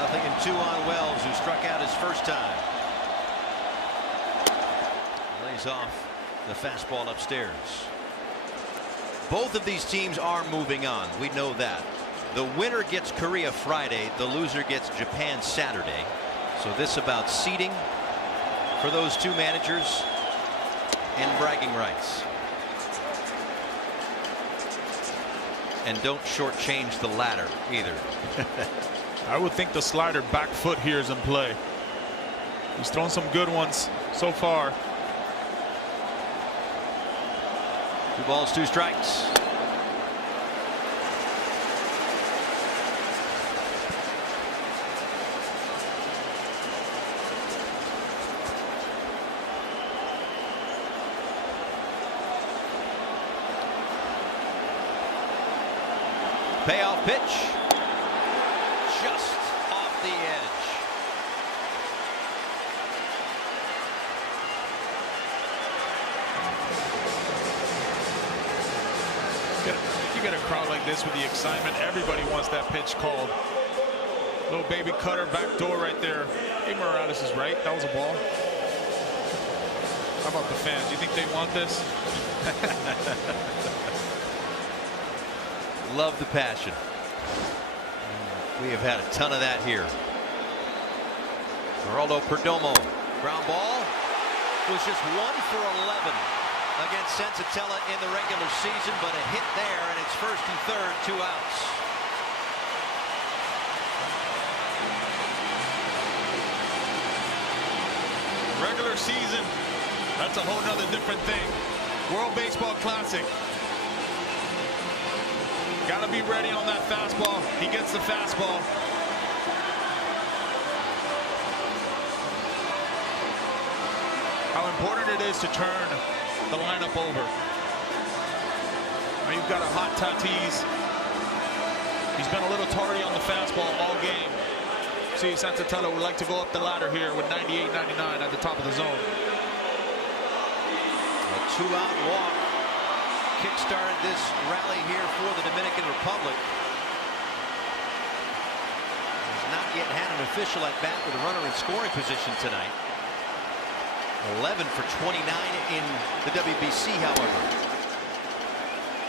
Nothing and two on Wells, who struck out his first time. Lays off the fastball upstairs. Both of these teams are moving on. We know that. The winner gets Korea Friday. The loser gets Japan Saturday. So this about seeding for those two managers and bragging rights. And don't shortchange the latter either. I would think the slider back foot here is in play. He's thrown some good ones so far. 2 balls, 2 strikes. Payoff pitch. Just off the edge. You get a crowd like this with the excitement. Everybody wants that pitch called. Little baby cutter, back door right there. Hey, Morales is right. That was a ball. How about the fans? Do you think they want this? Love the passion. We have had a ton of that here. Geraldo Perdomo. Ground ball was just 1 for 11 against Sensatella in the regular season, but a hit there, and it's first and third, 2 outs. Regular season, that's a whole nother different thing. World Baseball Classic. Got to be ready on that fastball. He gets the fastball. How important it is to turn the lineup over. Now you've got a hot Tatis. He's been a little tardy on the fastball all game. See, Sensatella would like to go up the ladder here with 98-99 at the top of the zone. A 2-out walk kick-started this rally here for the Dominican Republic. Has not yet had an official at bat with a runner in scoring position tonight. 11 for 29 in the WBC, however.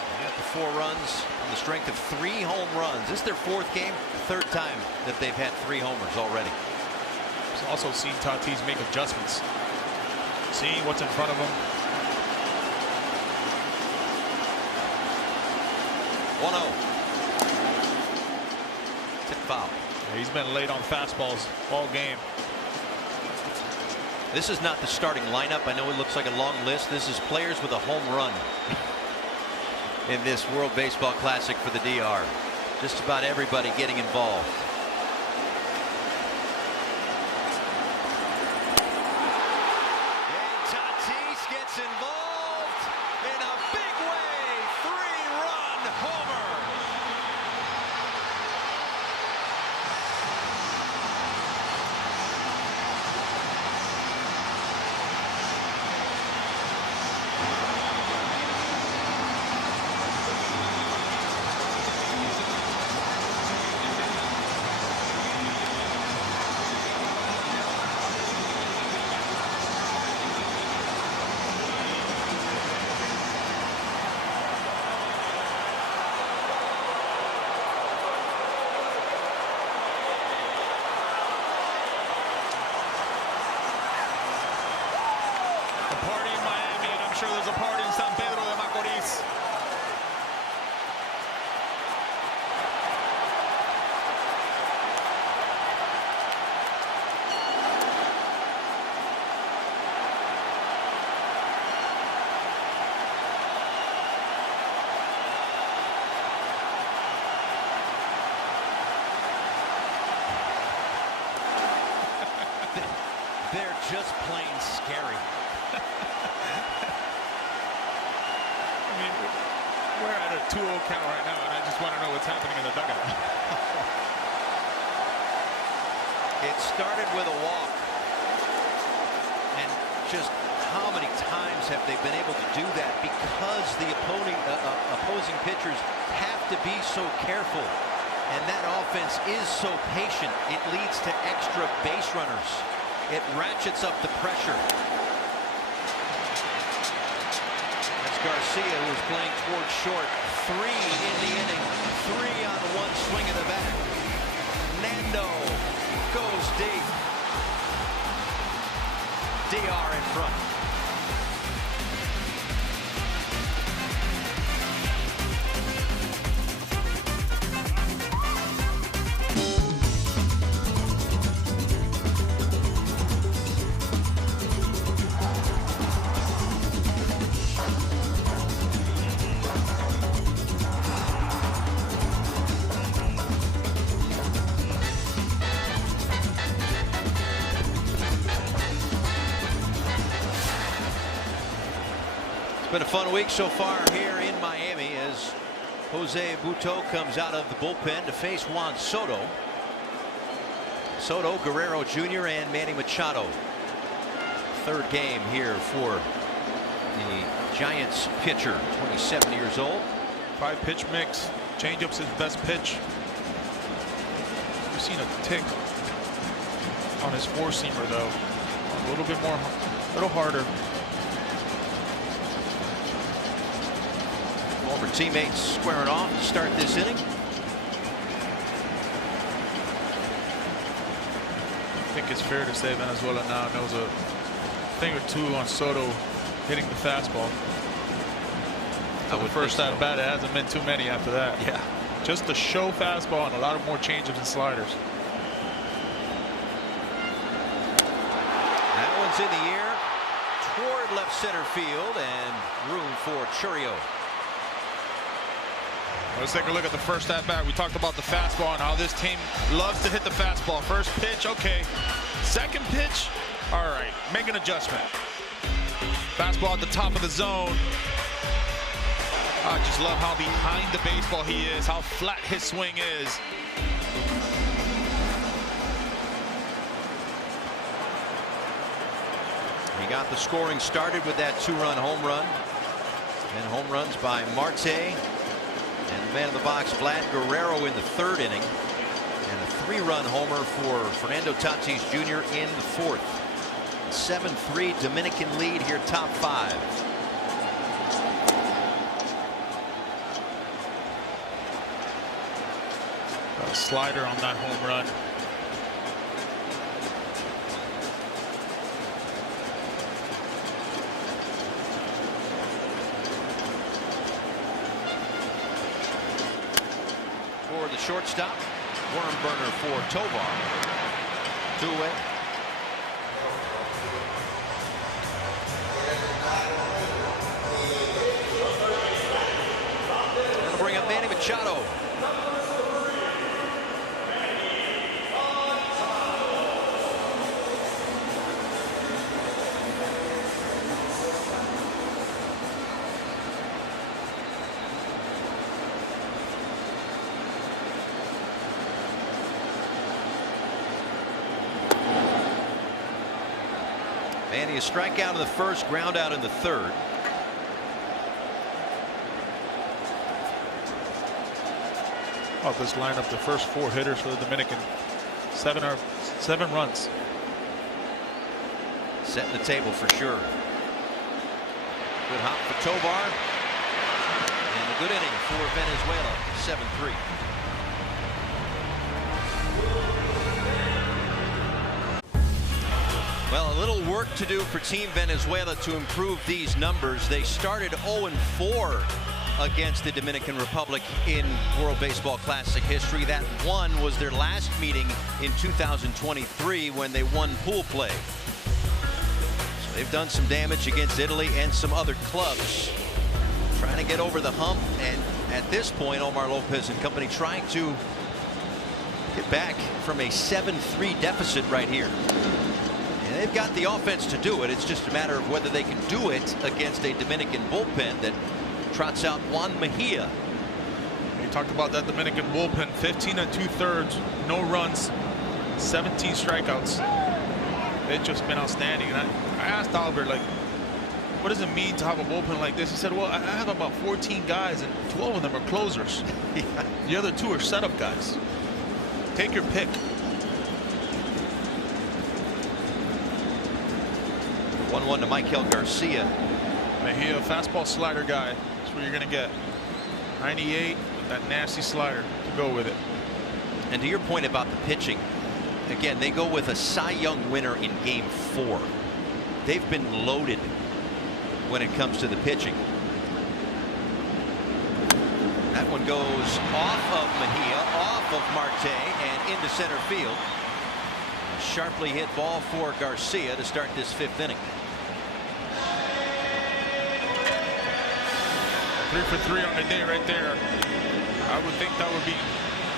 They got the 4 runs on the strength of 3 home runs. This is their 4th game, 3rd time that they've had 3 homers already. He's also seen Tatis make adjustments, seeing what's in front of him. 1-0. Tip foul. Yeah, he's been late on fastballs all game. This is not the starting lineup. I know it looks like a long list. This is players with a home run in this World Baseball Classic for the DR. Just about everybody getting involved. And Tatis gets involved in a big way. 3-run homer. Party in Miami, and I'm sure there's a party in San Pedro de Macorís. They're just plain scary. I mean, we're at a 2-0 count right now, and I just want to know what's happening in the dugout. It started with a walk, and just how many times have they been able to do that because the opposing pitchers have to be so careful, and that offense is so patient. It leads to extra base runners. It ratchets up the pressure. Garcia, who's playing towards short. 3 in the inning. 3 on 1 swing of the bat. Nando goes deep. DR in front. It's been a fun week so far here in Miami as Jose Buto comes out of the bullpen to face Juan Soto. Soto, Guerrero Jr. and Manny Machado. 3rd game here for the Giants pitcher, 27 years old. 5-pitch mix. Changeup's his best pitch. We've seen a tick on his 4-seamer though. A little bit more, a little harder. Former teammates squaring off to start this inning. I think think it's fair to say Venezuela now knows a thing or two on Soto hitting the fastball. So the first at bat, it hasn't been too many after that. Yeah. Just the show fastball and a lot of more changeups and sliders. That one's in the air toward left center field and room for Churio. Let's take a look at the first at bat. We talked about the fastball and how this team loves to hit the fastball. First pitch, okay. Second pitch, all right, make an adjustment. Fastball at the top of the zone. I just love how behind the baseball he is, how flat his swing is. He got the scoring started with that 2-run home run. And home runs by Marte. And the man in the box, Vlad Guerrero, in the 3rd inning. And a 3-run homer for Fernando Tatis Jr. in the 4th. 7-3 Dominican lead here, top 5. A slider on that home run. For the shortstop, worm burner for Tovar. 2 away. Gonna bring up Manny Machado. Manny, a strikeout in the 1st, ground out in the 3rd. Oh, this lineup, the first 4 hitters for the Dominican, 7 runs. Setting the table for sure. Good hop for Tovar. And a good inning for Venezuela. 7-3. Well, a little work to do for Team Venezuela to improve these numbers. They started 0-4 against the Dominican Republic in World Baseball Classic history. That one was their last meeting in 2023 when they won pool play. So they've done some damage against Italy and some other clubs, trying to get over the hump. And at this point, Omar Lopez and company trying to get back from a 7-3 deficit right here. And they've got the offense to do it. It's just a matter of whether they can do it against a Dominican bullpen that trots out Juan Mejia. You talked about that Dominican bullpen, 15 2/3, no runs, 17 strikeouts. They've just been outstanding. And I asked Albert, like, what does it mean to have a bullpen like this? He said, well, I have about 14 guys and 12 of them are closers. Yeah. The other 2 are setup guys. Take your pick. 1-1 to Michael Garcia. Mejia, fastball slider guy. That's what you're going to get. 98, that nasty slider to go with it. And to your point about the pitching, again, they go with a Cy Young winner in Game 4. They've been loaded when it comes to the pitching. That one goes off of Mejia, off of Marte, and into center field. A sharply hit ball for Garcia to start this 5th inning. 3 for 3 on the day right there. I would think that would be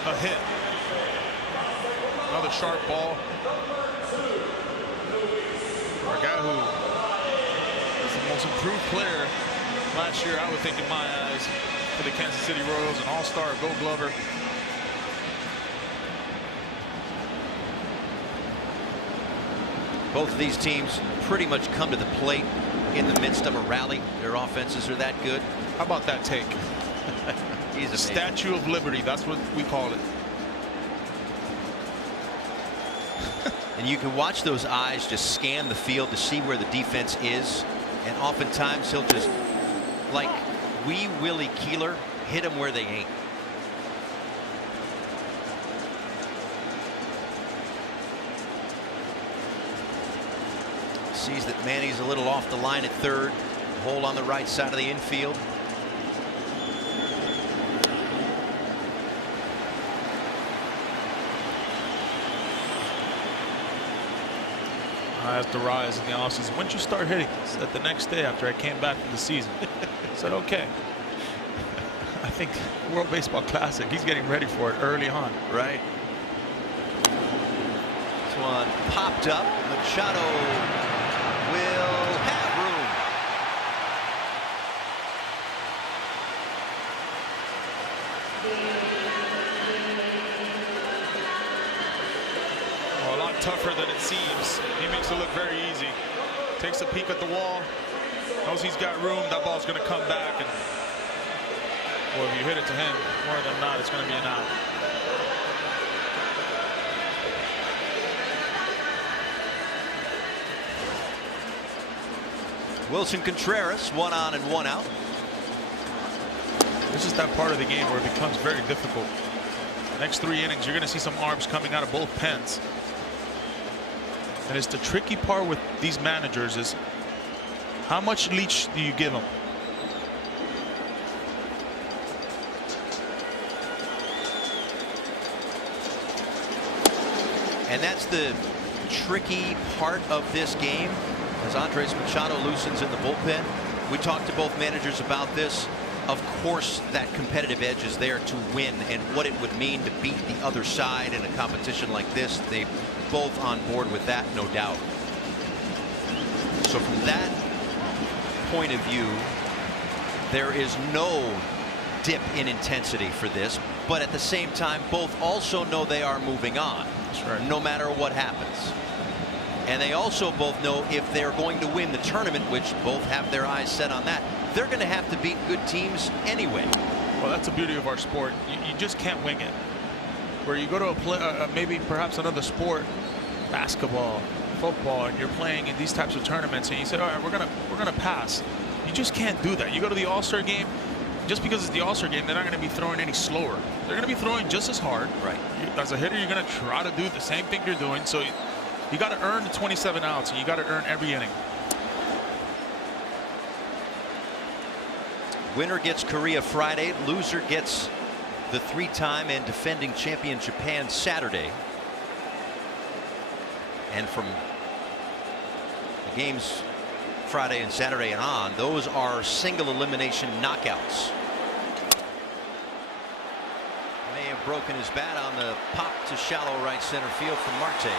a hit. Another sharp ball. For a guy who is the most improved player last year, I would think, in my eyes, for the Kansas City Royals, an all-star, Gold Glover. Both of these teams pretty much come to the plate in the midst of a rally. Their offenses are that good. How about that take? He's a Statue of Liberty. That's what we call it. And you can watch those eyes just scan the field to see where the defense is. And oftentimes he'll just, like Wee Willie Keeler, hit them where they ain't. Sees that Manny's a little off the line at third. Hole on the right side of the infield. I asked Darius in the offseason, when did you start hitting? He said the next day after I came back from the season. I said, okay. I think World Baseball Classic, he's getting ready for it early on. Right. This one popped up. Machado will have room. Well, a lot tougher than it seems. He makes it look very easy. Takes a peek at the wall. Knows he's got room. That ball's going to come back. And well, if you hit it to him, more than not, it's going to be an out. Wilson Contreras, 1 on and 1 out. This is that part of the game where it becomes very difficult. Next 3 innings, you're going to see some arms coming out of both pens. And it's the tricky part with these managers is how much leash do you give them? And that's the tricky part of this game as Andres Machado loosens in the bullpen. We talked to both managers about this. Of course, that competitive edge is there to win, and what it would mean to beat the other side in a competition like this. They both on board with that, no doubt. So from that point of view, there is no dip in intensity for this, but at the same time, both also know they are moving on. That's right. No matter what happens. And they also both know if they're going to win the tournament, which both have their eyes set on that, they're going to have to beat good teams anyway. Well, that's the beauty of our sport. You just can't wing it. Where you go to a maybe perhaps another sport, basketball, football, and you're playing in these types of tournaments, and you say, all right, we're gonna pass. You just can't do that. You go to the All-Star game, just because it's the All-Star game, they're not going to be throwing any slower. They're going to be throwing just as hard. Right. As a hitter, you're going to try to do the same thing you're doing. So you got to earn the 27 outs, and you got to earn every inning. Winner gets Korea Friday. Loser gets the 3-time and defending champion Japan Saturday. And from the games Friday and Saturday and on, those are single elimination knockouts. May have broken his bat on the pop to shallow right center field from Marte.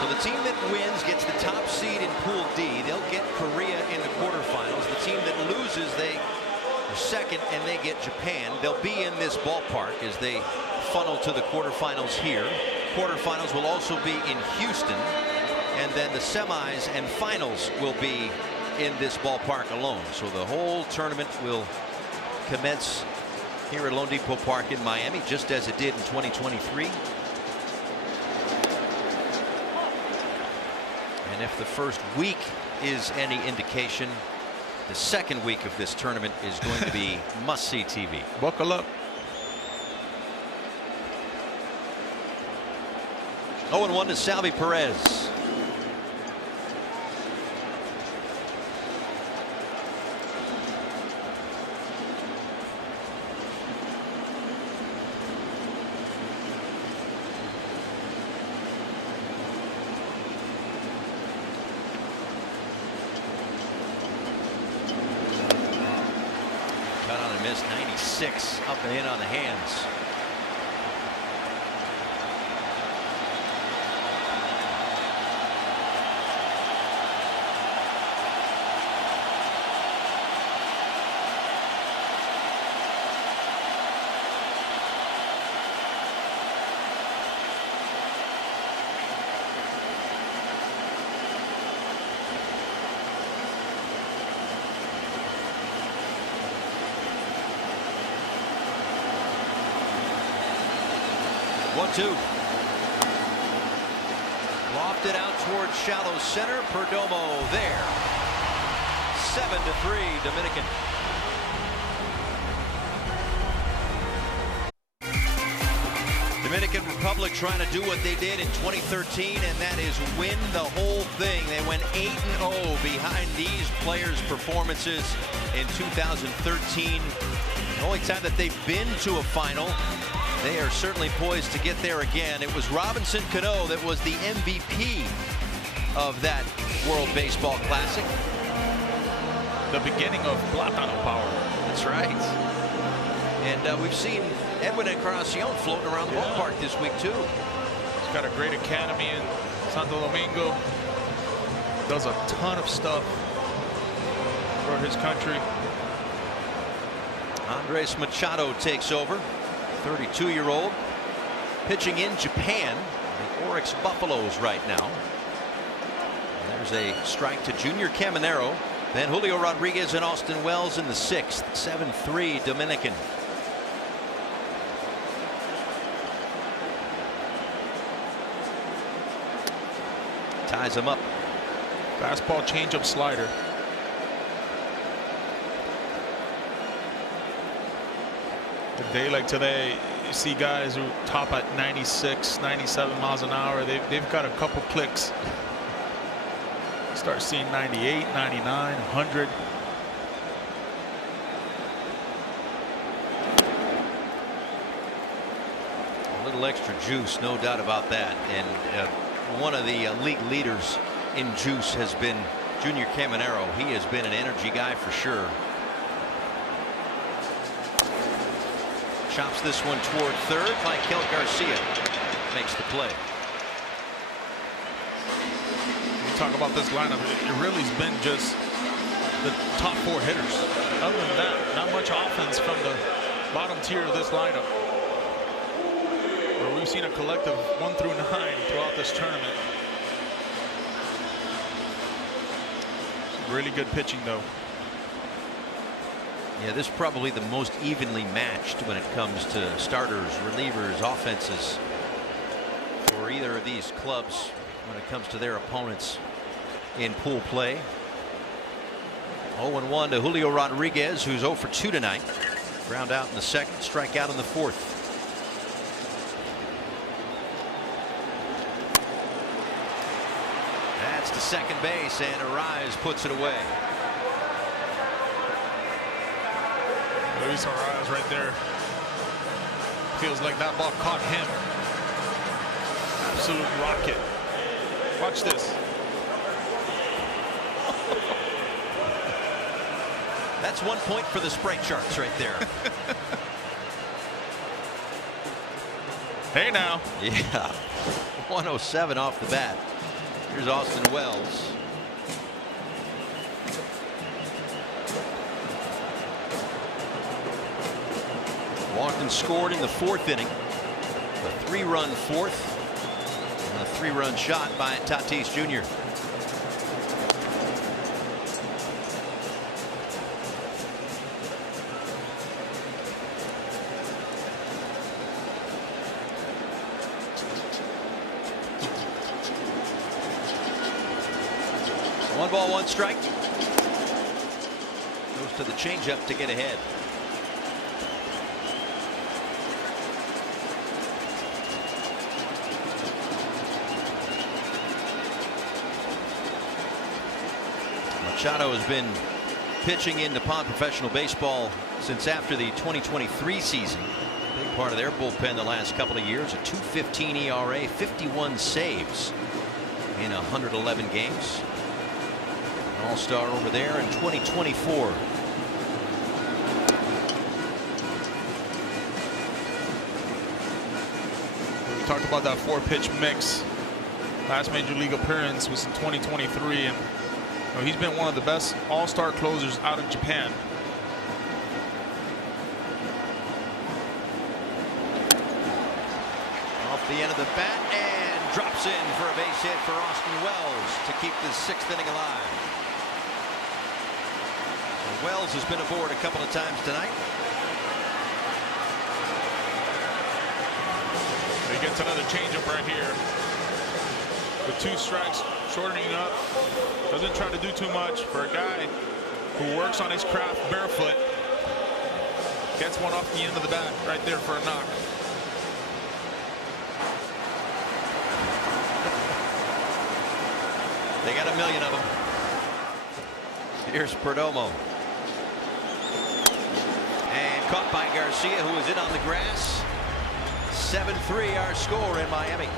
So the team that wins gets the top seed in Pool D. They'll get Korea in the quarterfinals. The team that loses, they are second and they get Japan. They'll be in this ballpark as they funnel to the quarterfinals here. Quarterfinals will also be in Houston, and then the semis and finals will be in this ballpark alone. So the whole tournament will commence here at Lone Depot Park in Miami, just as it did in 2023. And if the first week is any indication, the second week of this tournament is going to be must-see TV. Buckle up. 0-1 to Salvi Perez. Cut on and missed. 96 up and in on the hands. One-two. Lofted out towards shallow center. Perdomo there. 7-3 Dominican. Dominican Republic trying to do what they did in 2013, and that is win the whole thing. They went 8-0 behind these players' performances in 2013. The only time that they've been to a final. They are certainly poised to get there again. It was Robinson Cano that was the MVP of that World Baseball Classic. The beginning of Platano power. That's right. And we've seen Edwin Encarnacion floating around the ballpark this week too. He's got a great academy in Santo Domingo. Does a ton of stuff for his country. Andres Machado takes over, 32-year-old, pitching in Japan, the Oryx Buffaloes right now. And there's a strike to Junior Caminero. Then Julio Rodriguez and Austin Wells in the 6th. 7-3 Dominican. Ties them up. Fastball, changeup, slider. A day like today, you see guys who top at 96, 97 miles an hour. They've got a couple clicks. Start seeing 98, 99, 100. A little extra juice, no doubt about that. And one of the league leaders in juice has been Junior Caminero. He has been an energy guy for sure. Chops this one toward third. Michael Garcia makes the play. You talk about this lineup, it really's been just the top 4 hitters. Other than that, not much offense from the bottom tier of this lineup. Where we've seen a collective 1 through 9 throughout this tournament. Some really good pitching though. Yeah, this is probably the most evenly matched when it comes to starters, relievers, offenses for either of these clubs when it comes to their opponents in pool play. 0-1 to Julio Rodriguez, who's 0 for 2 tonight. Ground out in the 2nd, strike out in the 4th. That's to second base, and Arraez puts it away. Luis Arraez right there. Feels like that ball caught him. Absolute rocket. Watch this. That's 1 point for the Sprite Sharks right there. Hey now. Yeah. 107 off the bat. Here's Austin Wells. Walked and scored in the 4th inning. A 3-run 4th. And a 3-run shot by Tatis Jr. One ball, one strike. Goes to the changeup to get ahead. Machado has been pitching in Nippon professional baseball since after the 2023 season. Big part of their bullpen the last couple of years. A 2.15 ERA, 51 saves in 111 games. An all-star over there in 2024. We talked about that 4-pitch mix. Last major league appearance was in 2023, and he's been one of the best all-star closers out of Japan. Off the end of the bat and drops in for a base hit for Austin Wells to keep the 6th inning alive. So Wells has been aboard a couple of times tonight. He gets another changeup right here. With 2 strikes, shortening up. Doesn't try to do too much for a guy who works on his craft barefoot. Gets one off the end of the bat right there for a knock. They got a million of them. Here's Perdomo. And caught by Garcia, who is in on the grass. 7-3 our score in Miami.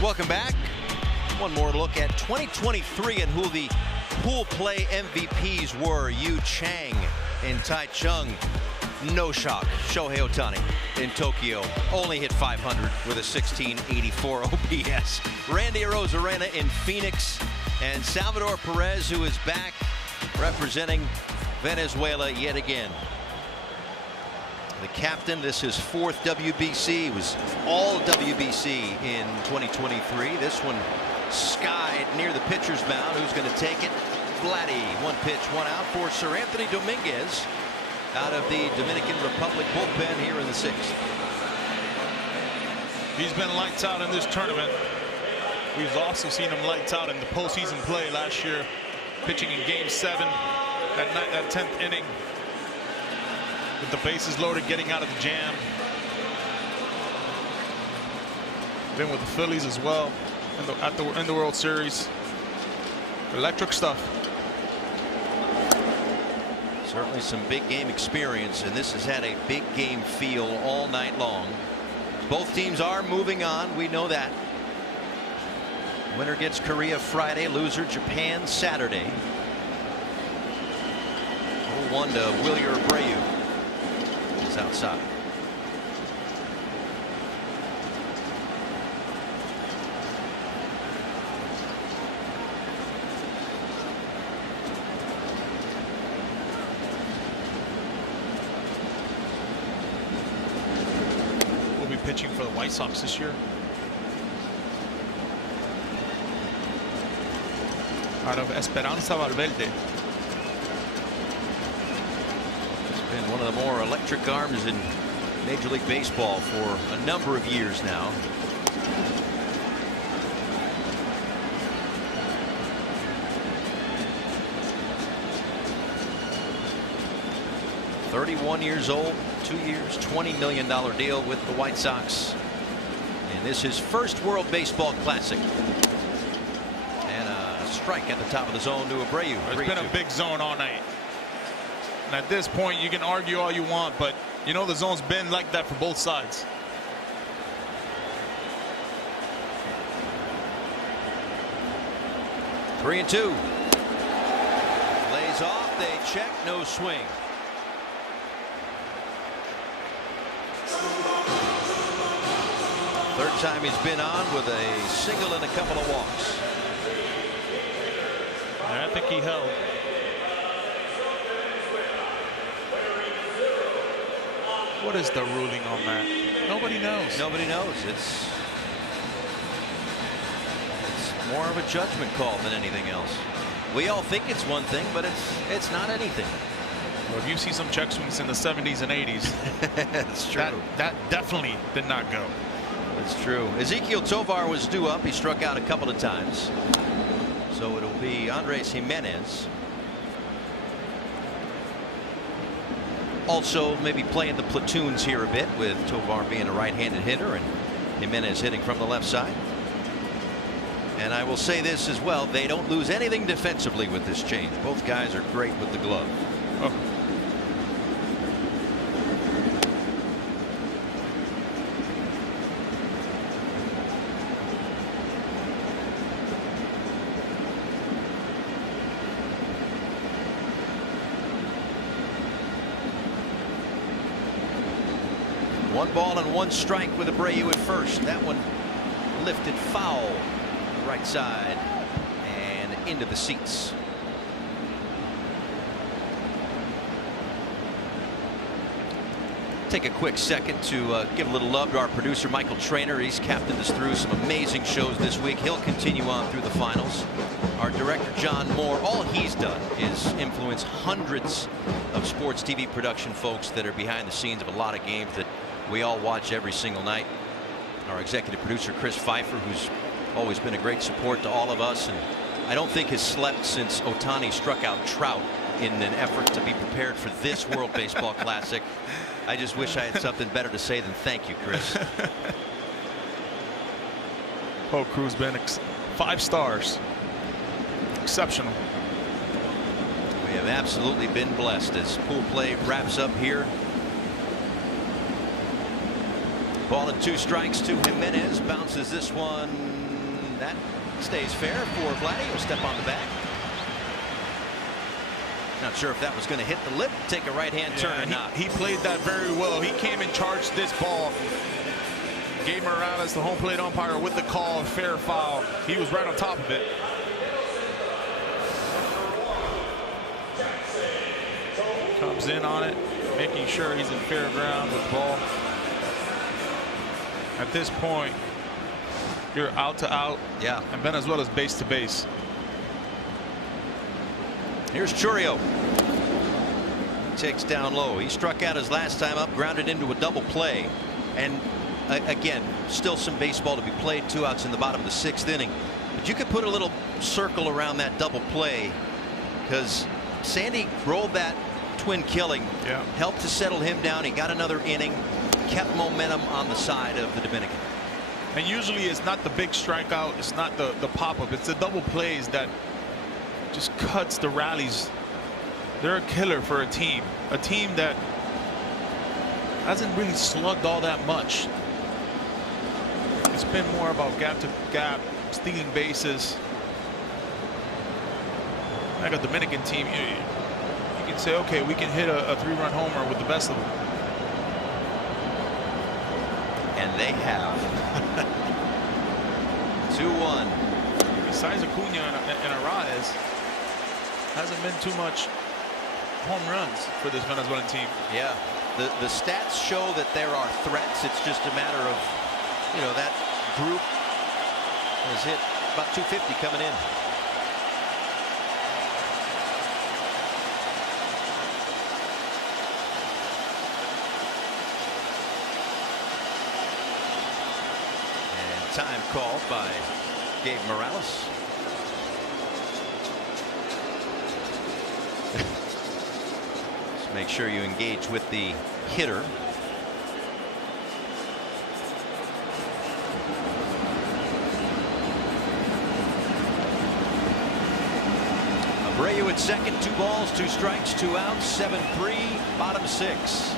Welcome back. One more look at 2023 and who the pool play MVPs were. Yu Chang and Tai Chung. No shock. Shohei Ohtani in Tokyo only hit 500 with a 1684 OPS. Randy Arozarena in Phoenix, and Salvador Perez, who is back representing Venezuela yet again. The captain, this is 4th WBC, was all WBC in 2023. This one skied near the pitcher's mound. Who's going to take it? Vladdy. 1 pitch, 1 out for Sir Anthony Dominguez out of the Dominican Republic bullpen here in the 6th. He's been lights out in this tournament. We've also seen him lights out in the postseason play last year, pitching in Game 7, that 10th inning, with the bases loaded, getting out of the jam. Been with the Phillies as well in the World Series. Electric stuff. Certainly some big game experience, and this has had a big game feel all night long. Both teams are moving on, we know that. Winner gets Korea Friday, loser Japan Saturday. 0-1 to Wilyer Abreu. He's outside. Pitching for the White Sox this year. Out of Esperanza Valverde. He's been one of the more electric arms in Major League Baseball for a number of years now. "31 years old, 2 years, $20 million deal with the White Sox. And this is first World Baseball Classic. And a strike at the top of the zone to Abreu. It's been a big zone all night. And at this point, you can argue all you want, but you know the zone's been like that for both sides. Three and two. Lays off, they check, no swing. Third time he's been on with a single and a couple of walks. And I think he held. What is the ruling on that? Nobody knows. Nobody knows. It's more of a judgment call than anything else. We all think it's one thing, but it's not anything. Well, if you see some check swings in the 70s and 80s, that's true. That definitely did not go. It's true. Ezequiel Tovar was due up. He struck out a couple of times. So it'll be Andres Jimenez. Also maybe playing the platoons here a bit, with Tovar being a right-handed hitter and Jimenez hitting from the left side. And I will say this as well, they don't lose anything defensively with this change. Both guys are great with the glove. Oh. 1 ball and 1 strike with Abreu at first. That one lifted foul, right side and into the seats. Take a quick second to give a little love to our producer Michael Trainer. He's captained us through some amazing shows this week. He'll continue on through the finals. Our director John Moore, all he's done is influence hundreds of sports TV production folks that are behind the scenes of a lot of games that we all watch every single night. Our executive producer Chris Pfeiffer, who's always been a great support to all of us, and I don't think has slept since Ohtani struck out Trout in an effort to be prepared for this World Baseball Classic. I just wish I had something better to say than thank you, Chris. Poe Crew's been 5 stars. Exceptional. We have absolutely been blessed as pool play wraps up here. Ball and 2 strikes to Jimenez. Bounces this one. That stays fair for Vladdy. He'll step on the back. Not sure if that was going to hit the lip, take a right-hand turn or not. He played that very well. He came and charged this ball. Gave Morales, the home plate umpire, with the call, fair foul. He was right on top of it. Comes in on it, making sure he's in fair ground with the ball. At this point, you're out to out. Yeah. And Venezuela's base to base. Here's Churio. He takes down low. He struck out his last time up, grounded into a double play. And again, still some baseball to be played. 2 outs in the bottom of the 6th inning. But you could put a little circle around that double play because Sandy rolled that twin killing. Yeah. Helped to settle him down. He got another inning. Kept momentum on the side of the Dominican. And usually it's not the big strikeout. It's not the pop-up. It's the double plays that just cuts the rallies. They're a killer for a team that hasn't really slugged all that much. It's been more about gap to gap, stealing bases. Like a Dominican team, you can say, okay, we can hit a 3-run homer with the best of them. And they have. 2-1. Besides Acuna and Arraez, hasn't been too much home runs for this Venezuelan team. Yeah, the stats show that there are threats. It's just a matter of, you know, that group has hit about 250 coming in. And time called by Gabe Morales. Make sure you engage with the hitter. Abreu at second, 2 balls, 2 strikes, 2 outs, 7-3, bottom 6.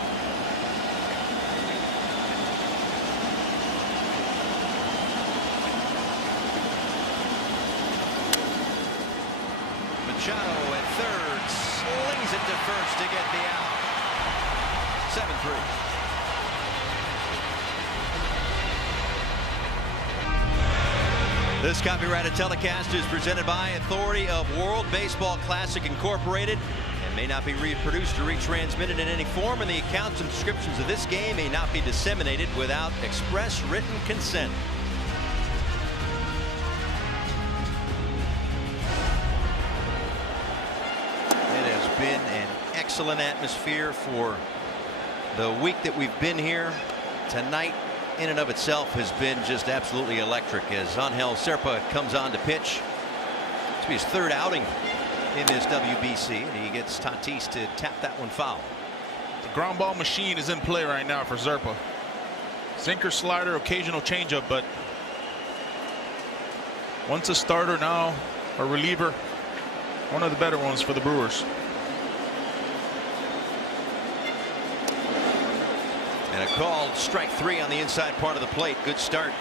Machado at third, slings it to first to get the out. 7-3. This copyrighted telecast is presented by authority of World Baseball Classic Incorporated and may not be reproduced or retransmitted in any form, and the accounts and descriptions of this game may not be disseminated without express written consent. Been an excellent atmosphere for the week that we've been here. Tonight in and of itself has been just absolutely electric as Angel Serpa comes on to pitch. This will be his 3rd outing in this WBC, and he gets Tatis to tap that one foul. The ground ball machine is in play right now for Serpa. Sinker, slider, occasional changeup, but once a starter, now a reliever. One of the better ones for the Brewers. And a called strike 3 on the inside part of the plate. Good start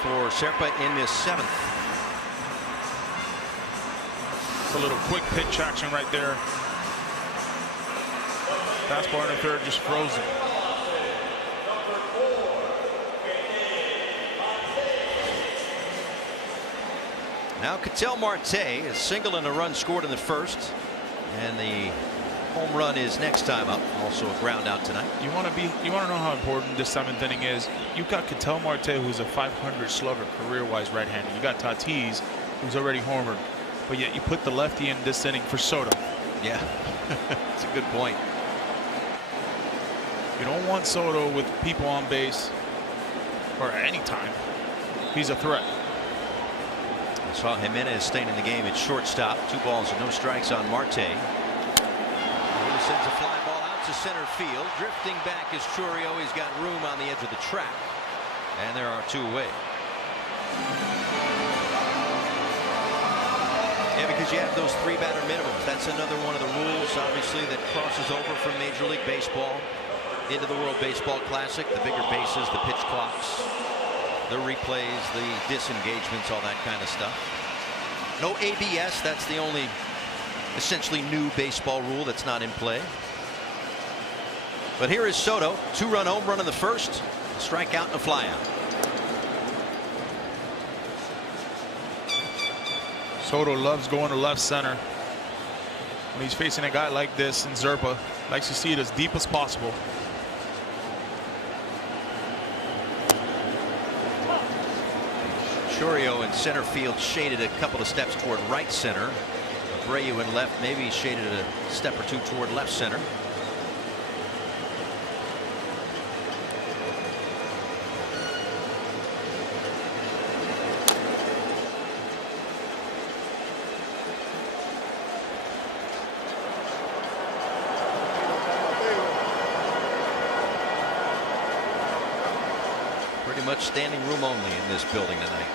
for Serpa in this 7th. It's a little quick pitch action right there. Fastball in the 3rd, just frozen. Now Ketel Marte is single and a run scored in the 1st, and the home run is next time up. Also a ground out tonight. You want to know how important this 7th inning is. You've got Ketel Marte, who's a .500 slugger career-wise right-handed. You got Tatis, who's already homered, but yet you put the lefty in this inning for Soto. Yeah, that's a good point. You don't want Soto with people on base or at any time. He's a threat. I saw Jimenez staying in the game at shortstop. 2 balls and no strikes on Marte. Sends a fly ball out to center field. Drifting back is Churio. He's got room on the edge of the track, and there are 2 away. Yeah, because you have those 3-batter minimums. That's another one of the rules, obviously, that crosses over from Major League Baseball into the World Baseball Classic. The bigger bases, the pitch clocks, the replays, the disengagements, all that kind of stuff. No ABS. That's the only essentially new baseball rule that's not in play. But here is Soto. 2-run home run in the first. Strikeout and a flyout. Soto loves going to left center. When he's facing a guy like this in Zerpa, likes to see it as deep as possible. Chourio in center field shaded a couple of steps toward right center. Abreu in left, maybe shaded a step or two toward left center. Pretty much standing room only in this building tonight.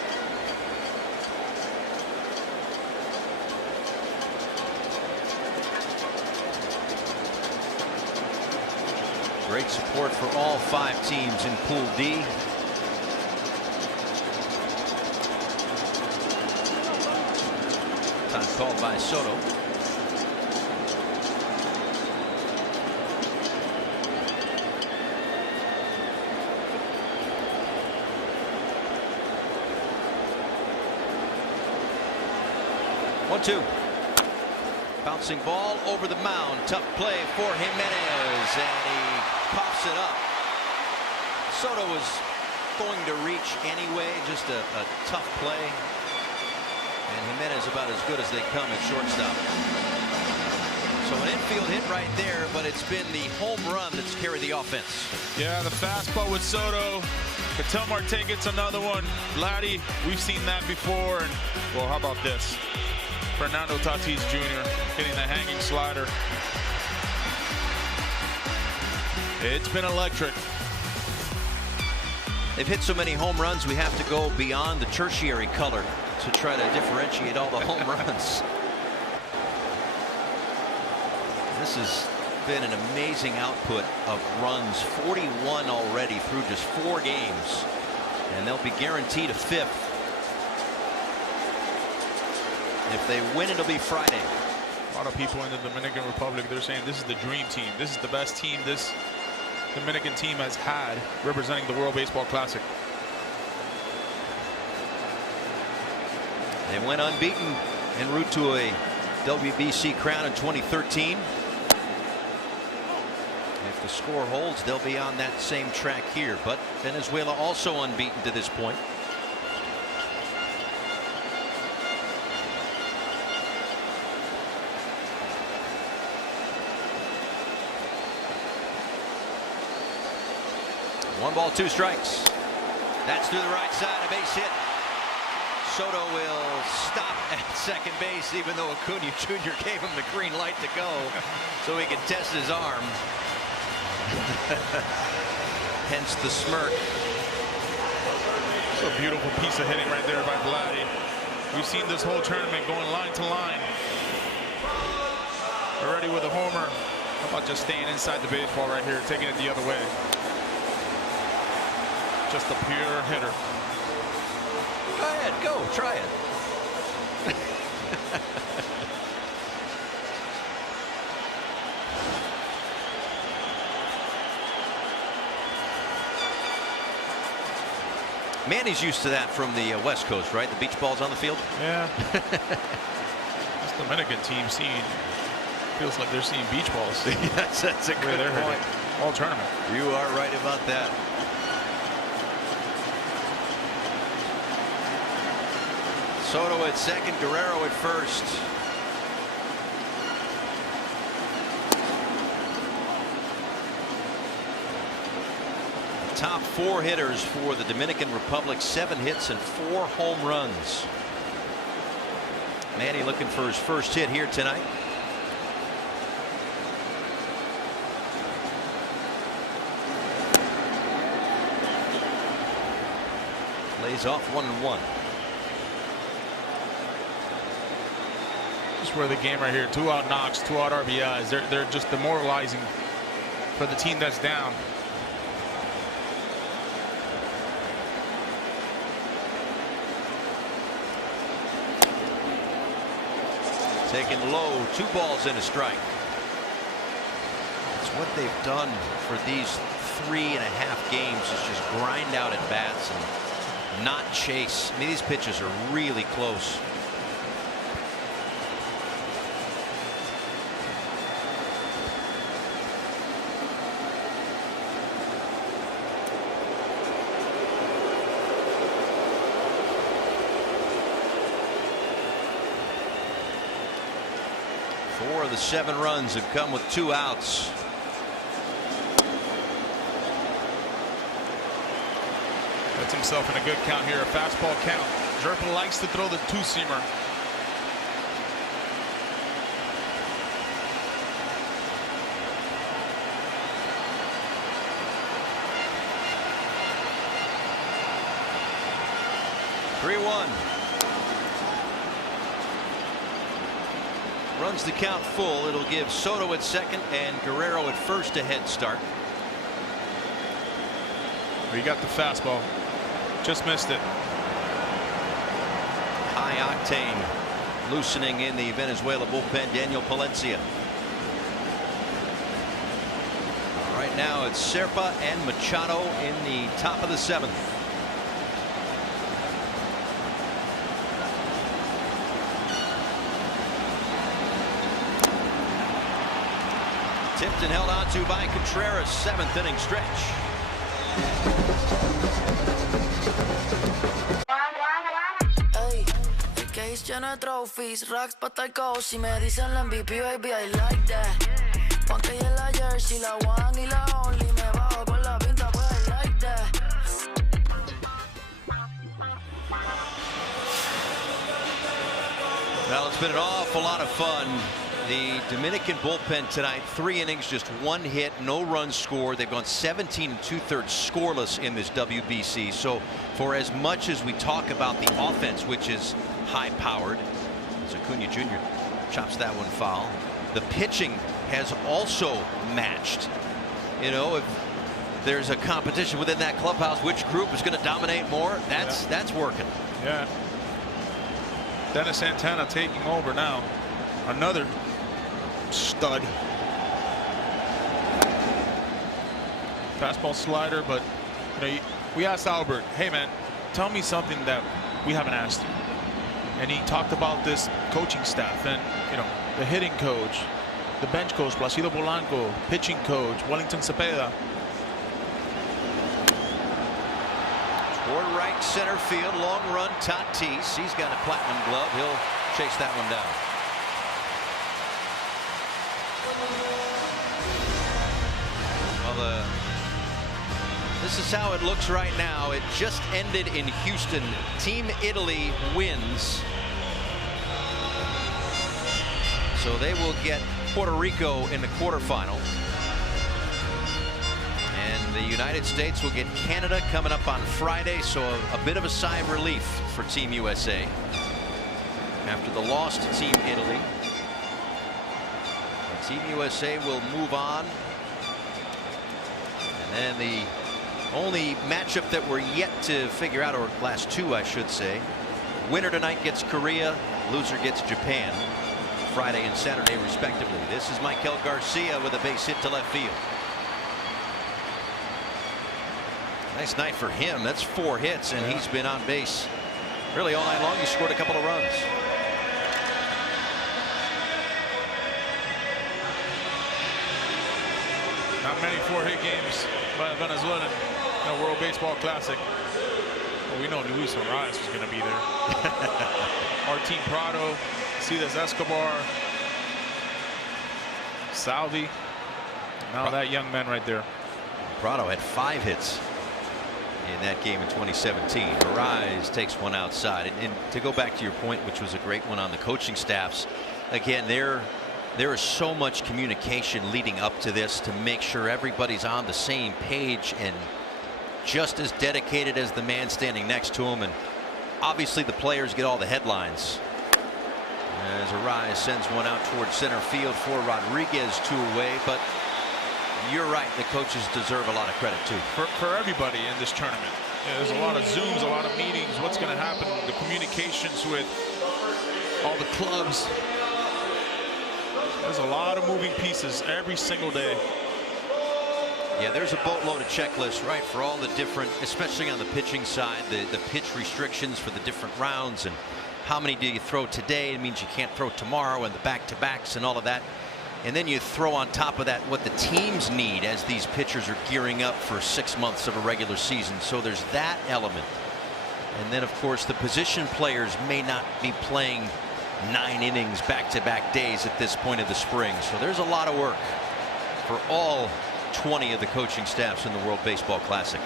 Great support for all 5 teams in Pool D. Time called by Soto. One-two. Bouncing ball over the mound. Tough play for Jimenez, and he coughs it up. Soto was going to reach anyway. Just a tough play. And Jimenez about as good as they come at shortstop. So an infield hit right there, but it's been the home run that's carried the offense. Yeah, the fastball with Soto. Ketel Marte gets another one. Vladdy, we've seen that before. And, well, how about this? Fernando Tatis Jr. hitting the hanging slider. It's been electric. They've hit so many home runs, we have to go beyond the tertiary color to try to differentiate all the home runs. This has been an amazing output of runs. 41 already through just 4 games. And they'll be guaranteed a 5th. If they win, it'll be Friday. A lot of people in the Dominican Republic, they're saying this is the dream team. This is the best team this Dominican team has had representing the World Baseball Classic. They went unbeaten en route to a WBC crown in 2013. If the score holds, they'll be on that same track here. But Venezuela also unbeaten to this point. One ball, 2 strikes. That's through the right side, a base hit. Soto will stop at second base, even though Acuna Jr. gave him the green light to go so he could test his arm. Hence the smirk. It's a beautiful piece of hitting right there by Vladdy. We've seen this whole tournament going line to line. Already with a homer. How about just staying inside the baseball right here, taking it the other way? Just a pure hitter. Go ahead, go, try it. Manny's used to that from the West Coast, right? The beach balls on the field. Yeah. This Dominican team feels like they're seeing beach balls. Yes, that's a good point. All tournament. You are right about that. Soto at second, Guerrero at first. The top 4 hitters for the Dominican Republic, 7 hits and 4 home runs. Manny looking for his first hit here tonight. Lays off 1-1. Just where the game right here. 2 out knocks, 2 out RBIs. They're just demoralizing for the team that's down. Taken low, 2 balls and a strike. It's what they've done for these 3.5 games is just grind out at bats and not chase. I mean, these pitches are really close. Four of the 7 runs have come with 2 outs. Gets himself in a good count here, a fastball count. Jerpa likes to throw the 2-seamer. Runs the count full. It'll give Soto at second and Guerrero at first a head start. He got the fastball. Just missed it. High octane loosening in the Venezuela bullpen. Daniel Palencia. Right now it's Serpa and Machado in the top of the 7th. Tipped and held on to by Contreras. 7th inning stretch. Hey, el case lleno de trophies, racks pa' estar cozy. Me dicen la MVP, baby, I like that. Panque y la jersey, la one y la only. Me bajo con la pinta, pues I like that. Well, it's been an awful lot of fun. The Dominican bullpen tonight, 3 innings, just 1 hit, no runs scored. They've gone 17 2/3 scoreless in this WBC. So for as much as we talk about the offense, which is high powered, as Acuna Jr. chops that one foul, the pitching has also matched. You know, if there's a competition within that clubhouse, which group is going to dominate more, that's working. Yeah. Dennis Santana taking over now. Another stud. Fastball slider, but you know, we asked Albert, hey man, tell me something that we haven't asked you. And he talked about this coaching staff and, you know, the hitting coach, the bench coach, Placido Polanco, pitching coach, Wellington Cepeda. Toward right center field, long run, Tatis. He's got a platinum glove. He'll chase that one down. Well, this is how it looks right now. It just ended in Houston. Team Italy wins. So they will get Puerto Rico in the quarterfinal. And the United States will get Canada coming up on Friday. So a bit of a sigh of relief for Team USA after the loss to Team Italy. Team USA will move on. And then the only matchup that we're yet to figure out, or last 2 I should say, winner tonight gets Korea, loser gets Japan, Friday and Saturday respectively. This is Michael Garcia with a base hit to left field. Nice night for him. That's 4 hits and he's been on base really all night long. He scored a couple of runs. Not many 4-hit games by Venezuelan in the World Baseball Classic. Well, we know Luis Arraez is going to be there. Martin Prado, Cides Escobar, Salvi. Now that young man right there. Prado had 5 hits in that game in 2017. Arraez takes one outside. And to go back to your point, which was a great one on the coaching staffs, again, there is so much communication leading up to this to make sure everybody's on the same page and just as dedicated as the man standing next to him, and obviously the players get all the headlines. As Arise sends one out towards center field for Rodriguez, 2 away, but you're right, the coaches deserve a lot of credit too. For everybody in this tournament. Yeah, there's a lot of Zooms, a lot of meetings, what's going to happen, the communications with all the clubs. There's a lot of moving pieces every single day. Yeah, there's a boatload of checklists, right, for all the different, especially on the pitching side, the pitch restrictions for the different rounds, and how many do you throw today? It means you can't throw tomorrow, and the back-to-backs and all of that. And then you throw on top of that what the teams need as these pitchers are gearing up for 6 months of a regular season. So there's that element. And then, of course, the position players may not be playing 9 innings back-to-back days at this point of the spring. So there's a lot of work for all 20 of the coaching staffs in the World Baseball Classic.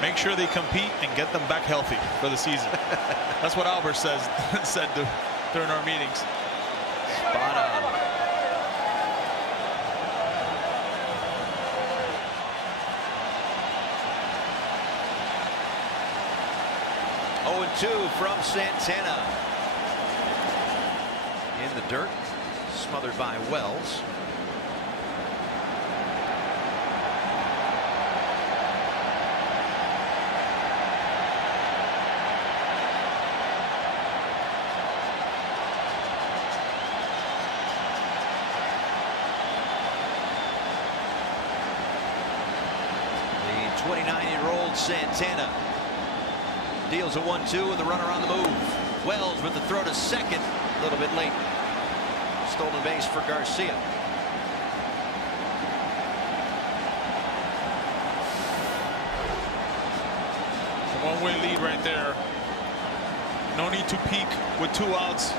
Make sure they compete and get them back healthy for the season. That's what Albert said during our meetings. Spot on. Oh, and 2 from Santana. In the dirt, smothered by Wells. The 29-year-old Santana deals a 1-2 with the runner on the move. Wells with the throw to second, a little bit late. Stolen base for Garcia. A one-way lead right there. No need to peek with 2 outs.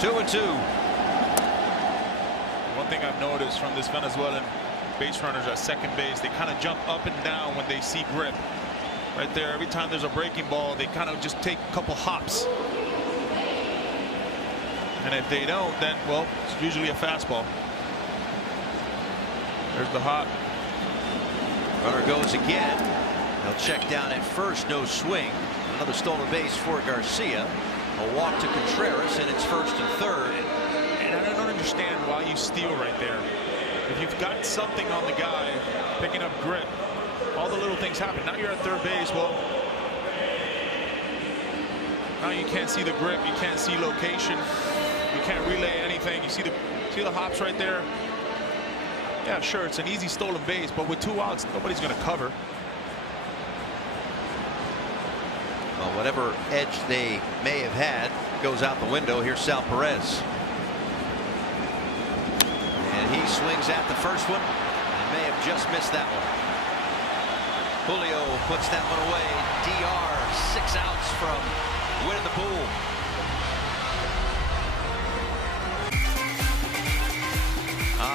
Two and 2. One thing I've noticed from this Venezuelan base runners at second base, they kind of jump up and down when they see grip. Right there, every time there's a breaking ball, they kind of just take a couple hops. And if they don't, then, well, it's usually a fastball. There's the hop. Runner goes again. They'll check down at first, no swing. Another stolen base for Garcia. A walk to Contreras, and it's first and third. And I don't understand why you steal right there. If you've got something on the guy picking up grip, all the little things happen. Now you're at third base. Well, now you can't see the grip, you can't see location, you can't relay anything. You see the hops right there. Yeah, sure, it's an easy stolen base, but with 2 outs, nobody's going to cover. Well, whatever edge they may have had goes out the window. Here's Sal Perez. And he swings at the first one and may have just missed that one. Julio puts that one away. DR 6 outs from winning the pool.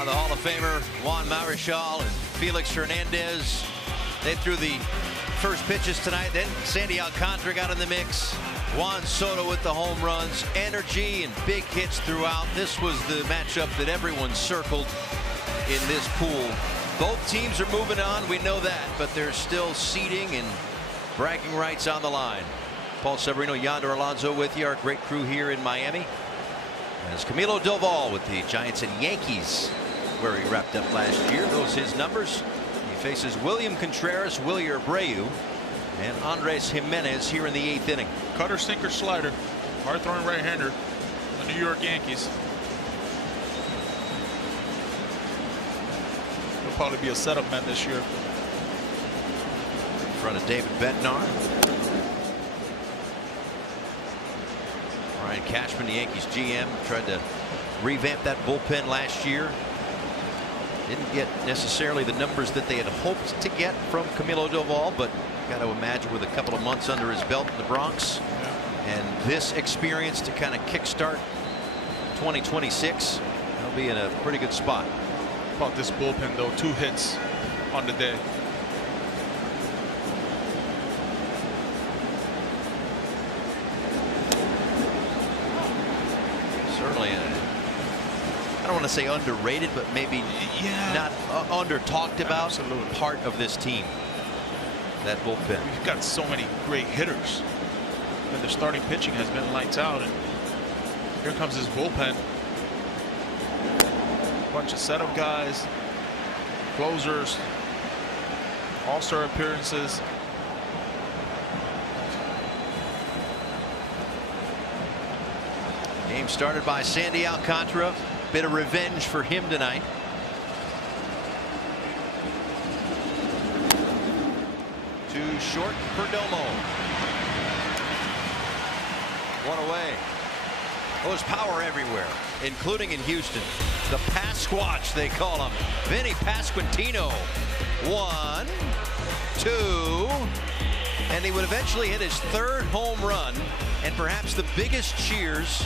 The Hall of Famer Juan Marichal and Felix Hernandez, they threw the first pitches tonight. Then Sandy Alcantara got in the mix. Juan Soto with the home runs, energy and big hits throughout. This was the matchup that everyone circled in this pool. Both teams are moving on, we know that, but there's still seeding and bragging rights on the line. Paul Severino, Yonder Alonso with you, our great crew here in Miami. As Camilo Doval with the Giants and Yankees, where he wrapped up last year. Those his numbers. He faces William Contreras, Wilyer Abreu, and Andres Jimenez here in the 8th inning. Cutter, sinker, slider. Hard throwing right-hander. The New York Yankees. He'll probably be a setup man this year. In front of David Bednar. Ryan Cashman, the Yankees GM, tried to revamp that bullpen last year. Didn't get necessarily the numbers that they had hoped to get from Camilo Doval, but got to imagine with a couple of months under his belt in the Bronx and this experience to kind of kickstart 2026. They'll be in a pretty good spot. About this bullpen, though, 2 hits on the day. Certainly, I don't want to say underrated, but maybe not under talked about. Absolutely. Part of this team. That bullpen. We've got so many great hitters, and the starting pitching has been lights out. And here comes his bullpen. Bunch of setup guys, closers, all-star appearances. Game started by Sandy Alcantara. Bit of revenge for him tonight. Too short for Domo. One away. Oh, there's power everywhere, including in Houston. The Pasquatch, they call him. Vinny Pasquantino. 1, 2. And he would eventually hit his 3rd home run. And perhaps the biggest cheers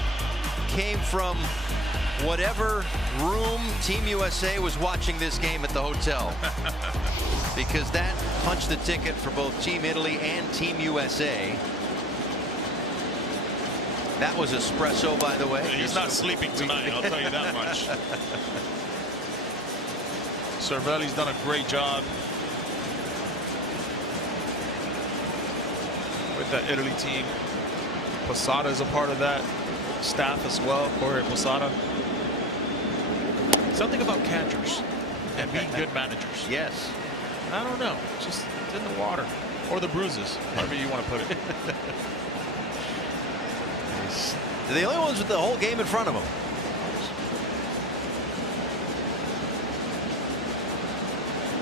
came from whatever room Team USA was watching this game at the hotel. Because that punched the ticket for both Team Italy and Team USA. That was espresso, by the way. He's not sleeping tonight, I'll tell you that much. Cervelli's done a great job with that Italy team. Posada is a part of that staff as well. Jorge Posada. Something about catchers and being good managers. Yes. I don't know. Just in the water or the bruises, however you want to put it. They're the only ones with the whole game in front of them.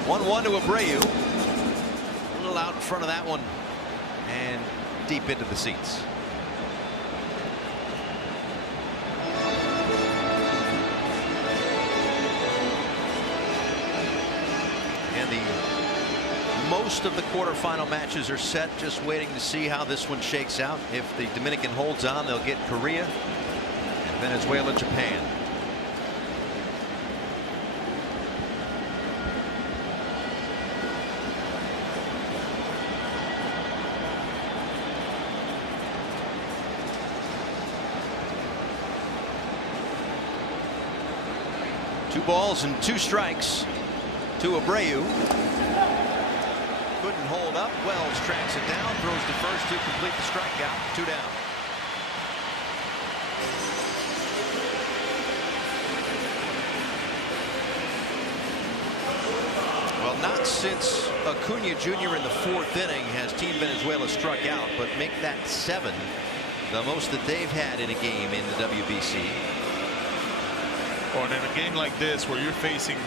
One to Abreu. A little out in front of that one and deep into the seats. And most of the quarterfinal matches are set, just waiting to see how this one shakes out. If the Dominican holds on, they'll get Korea and Venezuela, Japan. Two balls and 2 strikes to Abreu. Couldn't hold up. Wells tracks it down, throws to first to complete the strikeout. 2 down. Well, not since Acuna Jr. in the 4th inning has Team Venezuela struck out, but make that 7, the most that they've had in a game in the WBC. Or in a game like this where you're facing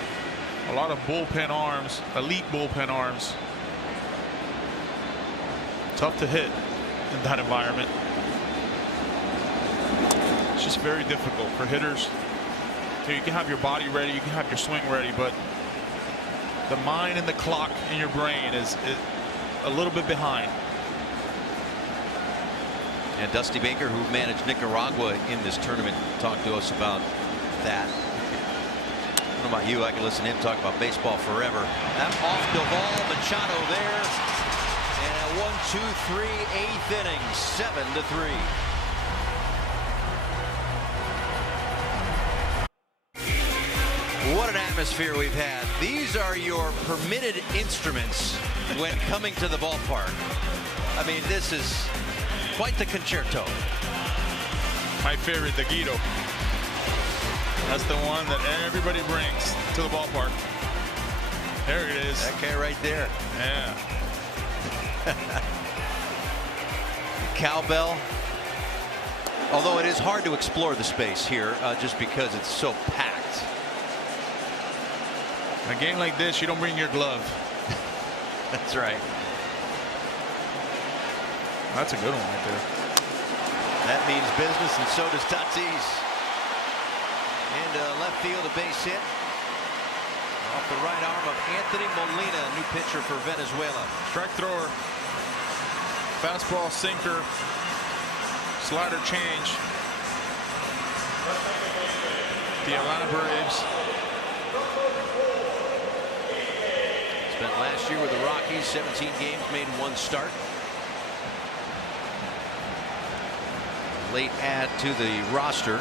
a lot of bullpen arms, elite bullpen arms, tough to hit in that environment. It's just very difficult for hitters. You can have your body ready, you can have your swing ready, but the mind and the clock in your brain is a little bit behind. And Dusty Baker, who managed Nicaragua in this tournament, talked to us about that. I don't know about you, I can listen to him talk about baseball forever. That off the ball, Machado there. And a 1-2-3 8th inning, 7-3. What an atmosphere we've had. These are your permitted instruments when coming to the ballpark. I mean, this is quite the concerto. My favorite, the Guido. That's the one that everybody brings to the ballpark. There it is. That guy right there. Yeah. Cowbell. Although it is hard to explore the space here just because it's so packed. In a game like this, you don't bring your glove. That's right. That's a good one right there. That means business, and so does Tatis. Into left field, a base hit. Off the right arm of Anthony Molina, new pitcher for Venezuela. Strike thrower. Fastball, sinker, slider change. The Atlanta Braves. Spent last year with the Rockies, 17 games, made 1 start. Late add to the roster.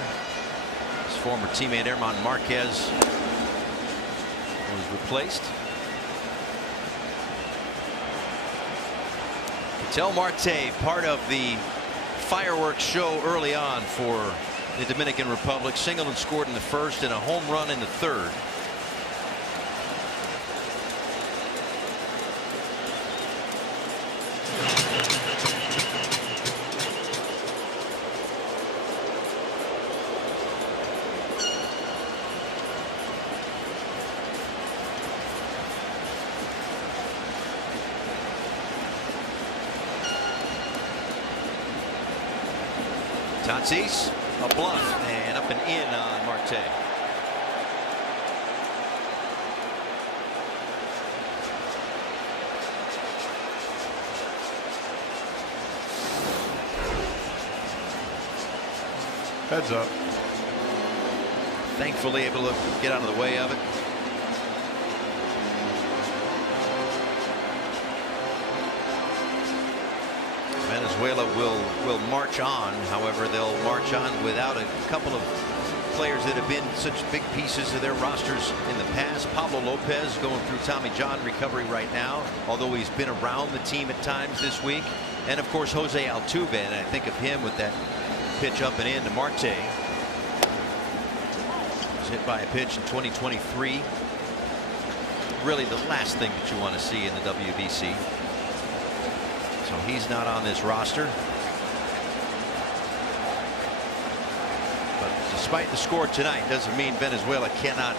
His former teammate Herman Marquez was replaced. Ketel Marte, part of the fireworks show early on for the Dominican Republic. Singled and scored in the first and a home run in the third. Tatis, a bluff, and up and in on Marte. Heads up. Thankfully able to get out of the way of it. Venezuela will march on. However, they'll march on without a couple of players that have been such big pieces of their rosters in the past. Pablo Lopez going through Tommy John recovery right now, although he's been around the team at times this week. And of course, Jose Altuve, and I think of him with that pitch up and in to Marte. Was hit by a pitch in 2023. Really the last thing that you want to see in the WBC. So he's not on this roster. But despite the score tonight, doesn't mean Venezuela cannot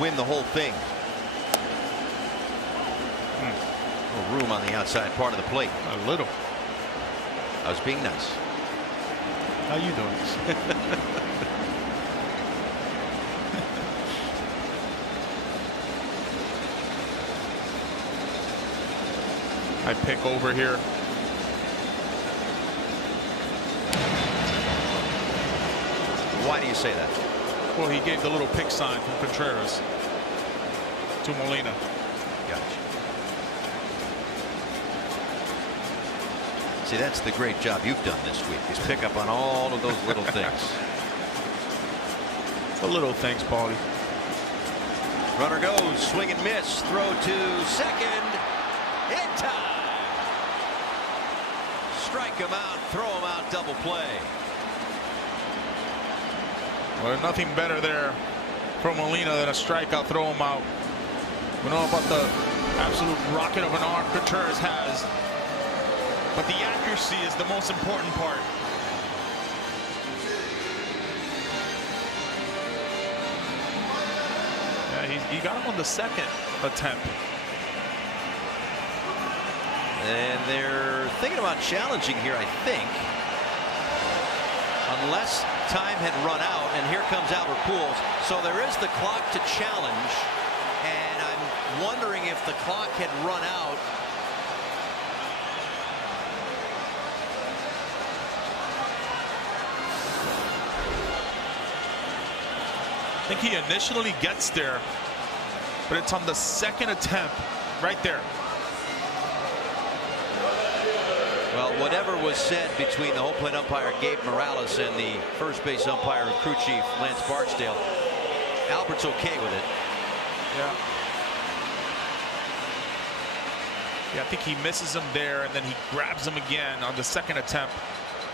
win the whole thing. A little room on the outside part of the plate. A little. I was being nice. How you doing? I pick over here. Why do you say that? Well, he gave the little pick sign from Contreras to Molina. Gotcha. See, that's the great job you've done this week, is pick up on all of those little things. The little things, Paulie. Runner goes, swing and miss, throw to second, in time. Strike him out, throw him out, double play. Well, nothing better there for Molina than a strikeout, throw him out. We know about the absolute rocket of an arm Contreras has, but the accuracy is the most important part. Yeah, he got him on the second attempt. And they're thinking about challenging here, I think. Unless time had run out, and here comes Albert Pujols. So there is the clock to challenge, and I'm wondering if the clock had run out. I think he initially gets there, but it's on the second attempt right there. Well, whatever was said between the home plate umpire Gabe Morales and the first base umpire and crew chief Lance Barksdale, Albert's okay with it. Yeah, I think he misses him there, and then he grabs him again on the second attempt.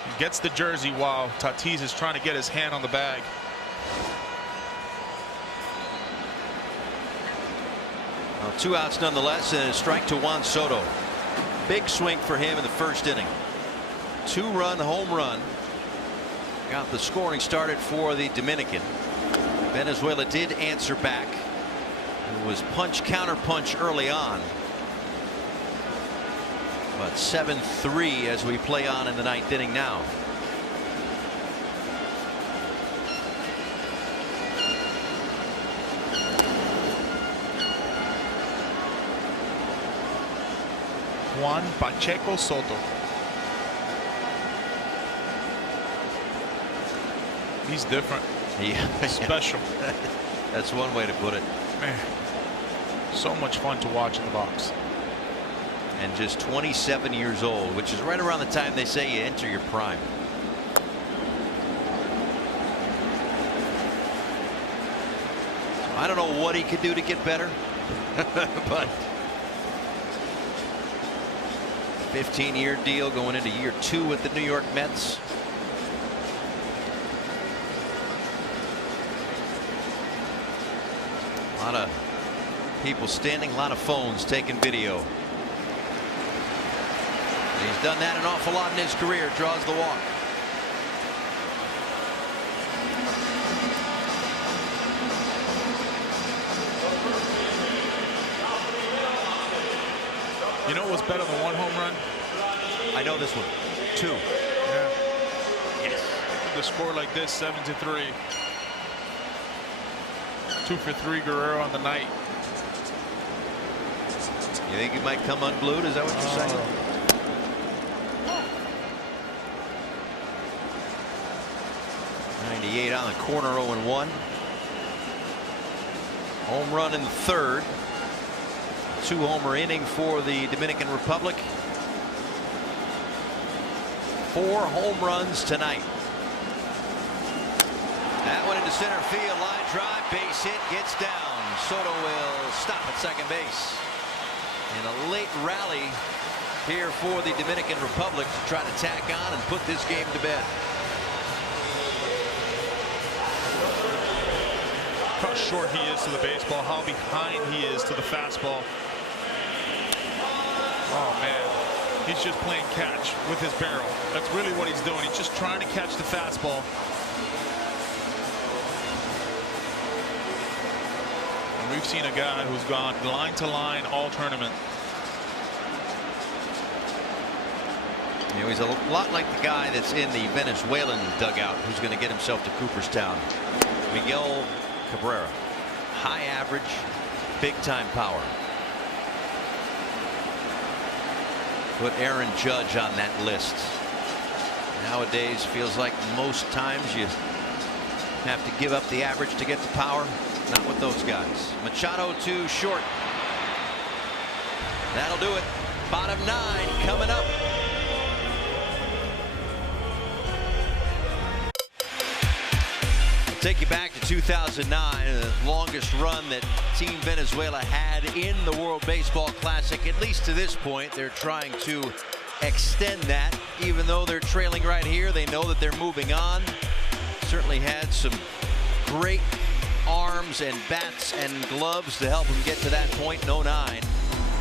He gets the jersey while Tatis is trying to get his hand on the bag. Well, 2 outs nonetheless, and a strike to Juan Soto. Big swing for him in the first inning. 2-run home run. Got the scoring started for the Dominican. Venezuela did answer back. It was punch counter punch early on. But 7-3 as we play on in the 9th inning now. Juan Pacheco Soto. He's different. Yeah. Special. That's one way to put it. Man, so much fun to watch in the box. And just 27 years old, which is right around the time they say you enter your prime. I don't know what he could do to get better, but 15-year deal going into year 2 with the New York Mets. A lot of people standing, a lot of phones taking video. He's done that an awful lot in his career. Draws the walk. You know what's better than 1 home run? I know this one. 2. Yeah. Yes. The score like this, 7-3. 2 for 3 Guerrero on the night. You think he might come unglued? Is that what you're saying? 98 on the corner, 0-1. Home run in the 3rd. 2-homer inning for the Dominican Republic. 4 home runs tonight. That one into center field, line drive, base hit, gets down. Soto will stop at second base. And a late rally here for the Dominican Republic to try to tack on and put this game to bed. How short he is to the baseball, how behind he is to the fastball. Oh man, he's just playing catch with his barrel. That's really what he's doing. He's just trying to catch the fastball. And we've seen a guy who's gone line to line all tournament. You know, he's a lot like the guy that's in the Venezuelan dugout who's going to get himself to Cooperstown. Miguel Cabrera. High average, big time power. Put Aaron Judge on that list. Nowadays feels like most times you have to give up the average to get the power. Not with those guys. Machado to short. That'll do it. Bottom 9 coming up. Take you back to 2009, the longest run that Team Venezuela had in the World Baseball Classic. At least to this point, they're trying to extend that. Even though they're trailing right here, they know that they're moving on. Certainly had some great arms and bats and gloves to help them get to that point in 09.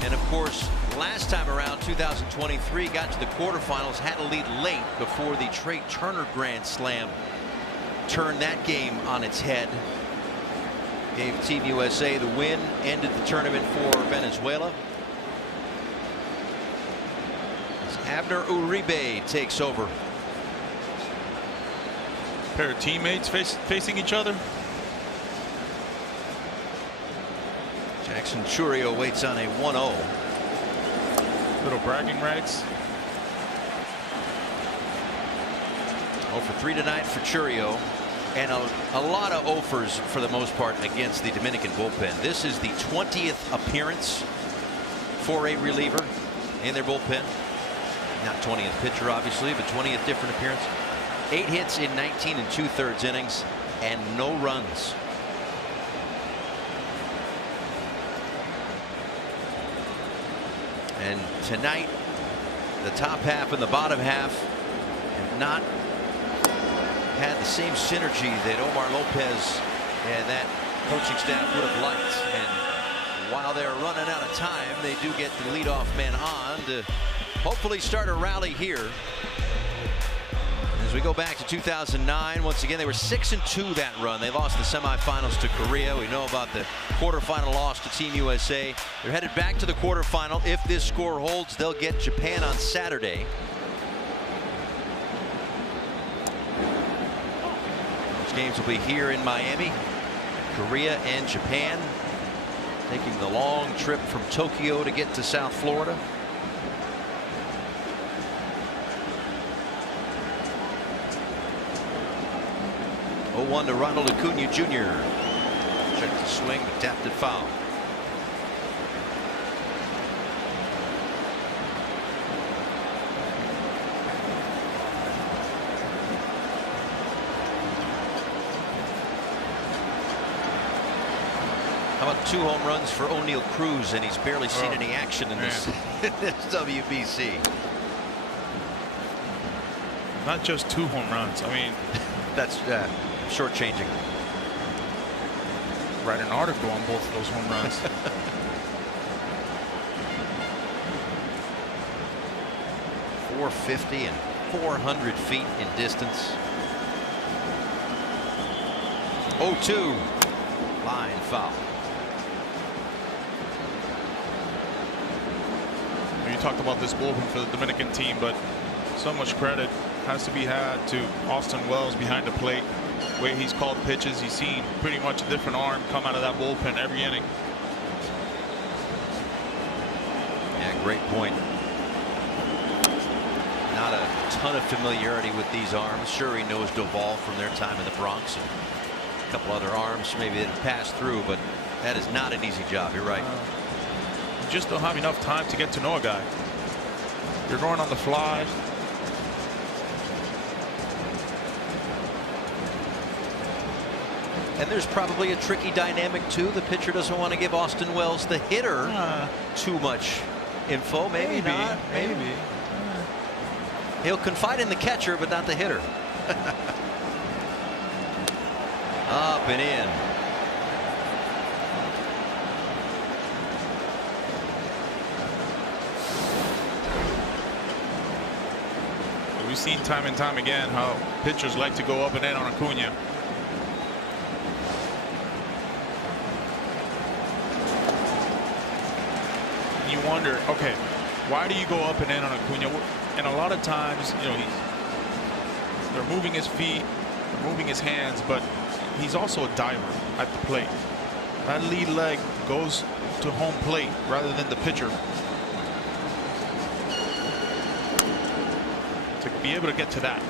And of course, last time around, 2023, got to the quarterfinals, had a lead late before the Trey Turner Grand Slam turned that game on its head. Gave Team USA the win, ended the tournament for Venezuela. As Abner Uribe takes over. Pair of teammates facing each other. Jackson Churio waits on a 1-0. Little bragging rights. 0 for 3 tonight for Churio. And a lot of offers for the most part against the Dominican bullpen. This is the 20th appearance for a reliever in their bullpen. Not 20th pitcher, obviously, but 20th different appearance. 8 hits in 19 2/3 innings and no runs. And tonight, the top half and the bottom half have not had the same synergy that Omar Lopez and that coaching staff would have liked. And while they're running out of time, they do get the leadoff man on to hopefully start a rally here. As we go back to 2009, once again, they were 6-2 that run. They lost the semifinals to Korea. We know about the quarterfinal loss to Team USA. They're headed back to the quarterfinal. If this score holds, they'll get Japan on Saturday. Games will be here in Miami. Korea and Japan taking the long trip from Tokyo to get to South Florida. 0-1 to Ronald Acuna Jr. Checked the swing, but tapped it foul. How about 2 home runs for O'Neal Cruz, and he's barely seen any action in this WBC. Not just 2 home runs. I mean, that's shortchanging. Write an article on both of those home runs. .450 and 400 feet in distance. 0-2. Line foul. You talked about this bullpen for the Dominican team, but so much credit has to be had to Austin Wells behind the plate. The way he's called pitches, he's seen pretty much a different arm come out of that bullpen every inning. Yeah, great point. Not a ton of familiarity with these arms. Sure, he knows Doval from their time in the Bronx and a couple other arms maybe that have passed through, but that is not an easy job. You're right. You just don't have enough time to get to know a guy. You're going on the fly. And there's probably a tricky dynamic too. The pitcher doesn't want to give Austin Wells, the hitter, too much info. Maybe not. Maybe. He'll confide in the catcher, but not the hitter. Up and in. We've seen time and time again how pitchers like to go up and in on Acuna. You wonder, okay, why do you go up and in on Acuna? And a lot of times, you know, they're moving his feet, they're moving his hands, but he's also a diver at the plate. That lead leg goes to home plate rather than the pitcher. To be able to get to that,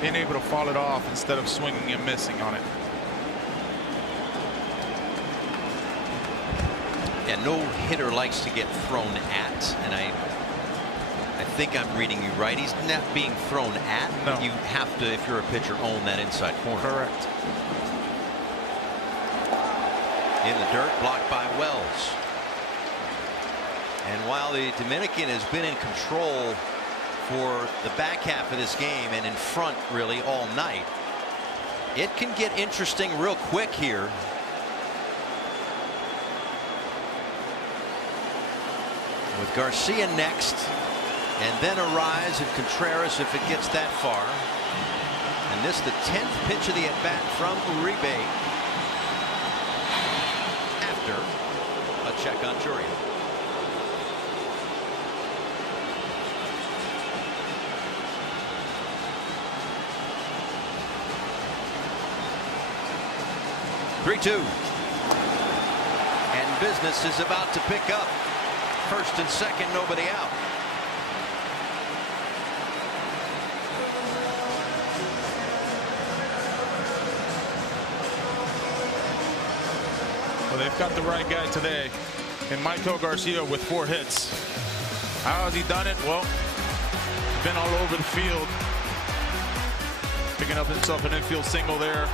being able to fall it off instead of swinging and missing on it. Yeah, no hitter likes to get thrown at, and I think I'm reading you right. He's not being thrown at. No. You have to, if you're a pitcher, own that inside corner. Correct. In the dirt, blocked by Wells. And while the Dominican has been in control for the back half of this game and in front really all night, it can get interesting real quick here. With Garcia next, and then Arise and Contreras if it gets that far. And this the 10th pitch of the at-bat from Uribe after a check on Churian. (3-2). And business is about to pick up. First and second, nobody out. Well, they've got the right guy today in Michael Garcia with 4 hits. How has he done it? Well, been all over the field, picking up himself an infield single there,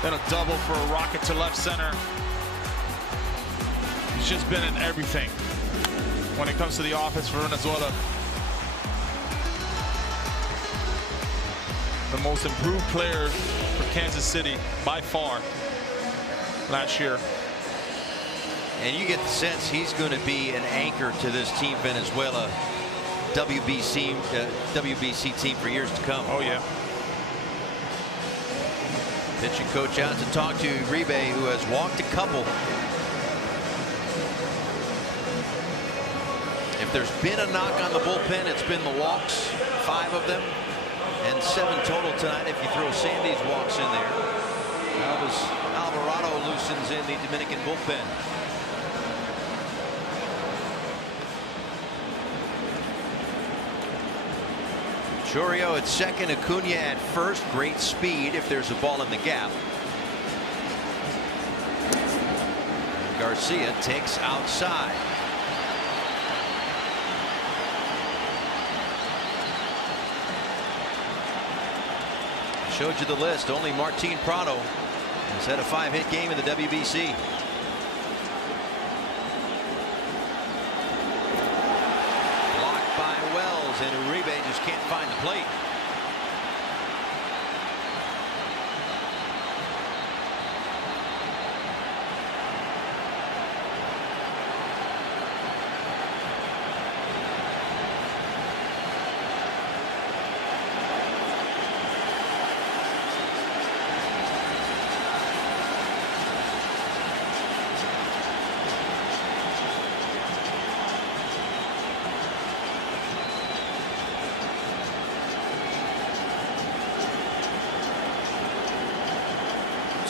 then a double for a rocket to left center. He's just been in everything when it comes to the offense for Venezuela. The most improved player for Kansas City by far last year. And you get the sense he's going to be an anchor to this team Venezuela WBC team for years to come. Oh yeah. Pitching coach out to talk to Uribe, who has walked a couple. If there's been a knock on the bullpen, it's been the walks, 5 of them, and 7 total tonight if you throw Sandy's walks in there. Alvarado loosens in the Dominican bullpen. Chourio at second, Acuna at first. Great speed if there's a ball in the gap. And Garcia takes outside. Showed you the list. Only Martin Prado has had a 5-hit game in the WBC. Blocked by Wells, and Uribe just can't find the plate.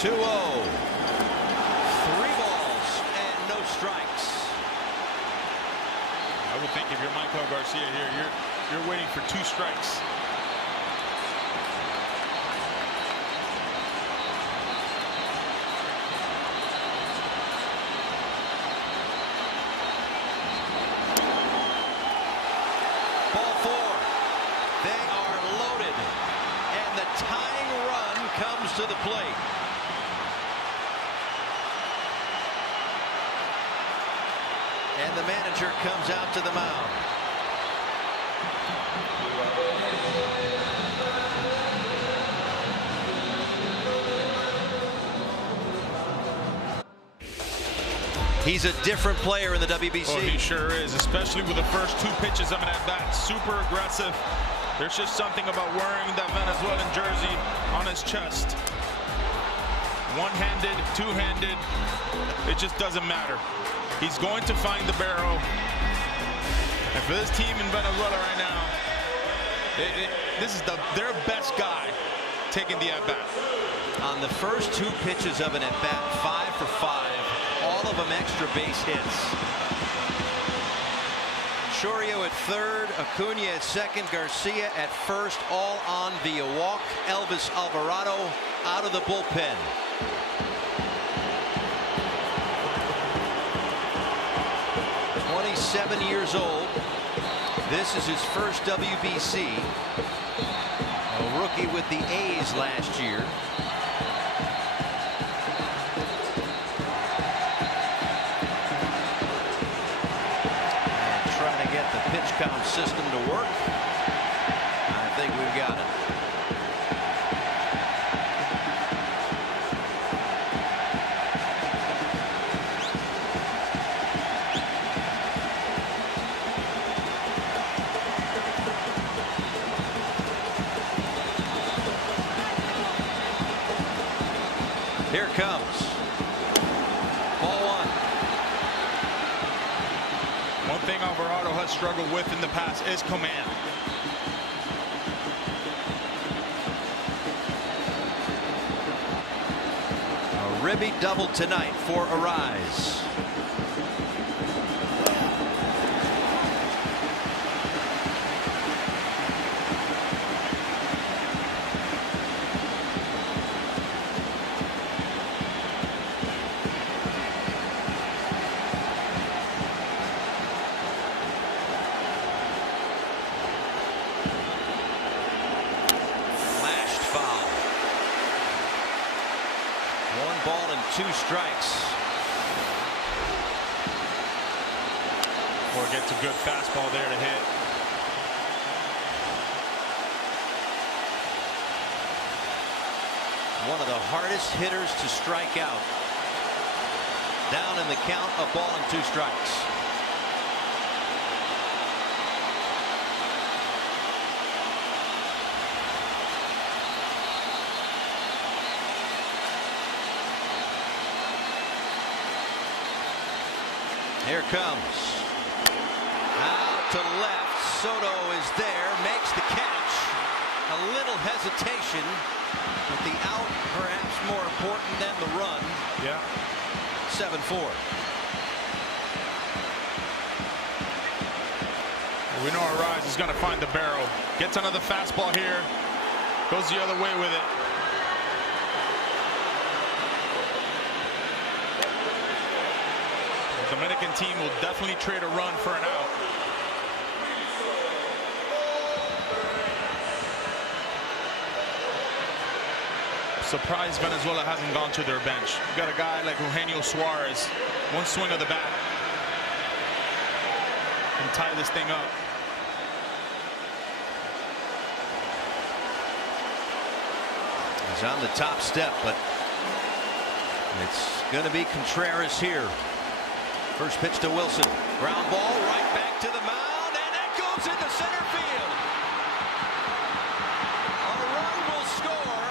Two 0. 3 balls and no strikes. I would think if you're Michael Garcia here, you're waiting for 2 strikes. Ball 4. They are loaded, and the tying run comes to the plate. And the manager comes out to the mound. He's a different player in the WBC. Oh, he sure is, especially with the first 2 pitches of an at-bat. Super aggressive. There's just something about wearing that Venezuelan jersey on his chest. One-handed, two-handed, it just doesn't matter. He's going to find the barrel. And for this team in Venezuela right now, this is their best guy taking the at-bat. On the first 2 pitches of an at-bat, 5 for 5, all of them extra base hits. Chourio at third, Acuna at second, Garcia at first, all on via walk. Elvis Alvarado out of the bullpen. He's 7 years old. This is his first WBC. A rookie with the A's last year. And trying to get the pitch count system to work. I think we've got it. Here comes ball 1. One thing Alvarado has struggled with in the past is command. A ribby double tonight for Arise. Foul. 1 ball and 2 strikes. Or gets a good fastball there to hit. One of the hardest hitters to strike out. Down in the count, a ball and 2 strikes. Here comes. Out to left. Soto is there. Makes the catch. A little hesitation. But the out perhaps more important than the run. Yeah. 7-4. We know Arise is going to find the barrel. Gets another fastball here. Goes the other way with it. The Dominican team will definitely trade a run for an out. Surprised Venezuela hasn't gone to their bench. You got a guy like Eugenio Suarez, one swing of the bat and tie this thing up. He's on the top step, but it's going to be Contreras here. First pitch to Wilson. Ground ball right back to the mound, and it goes into center field. A run will score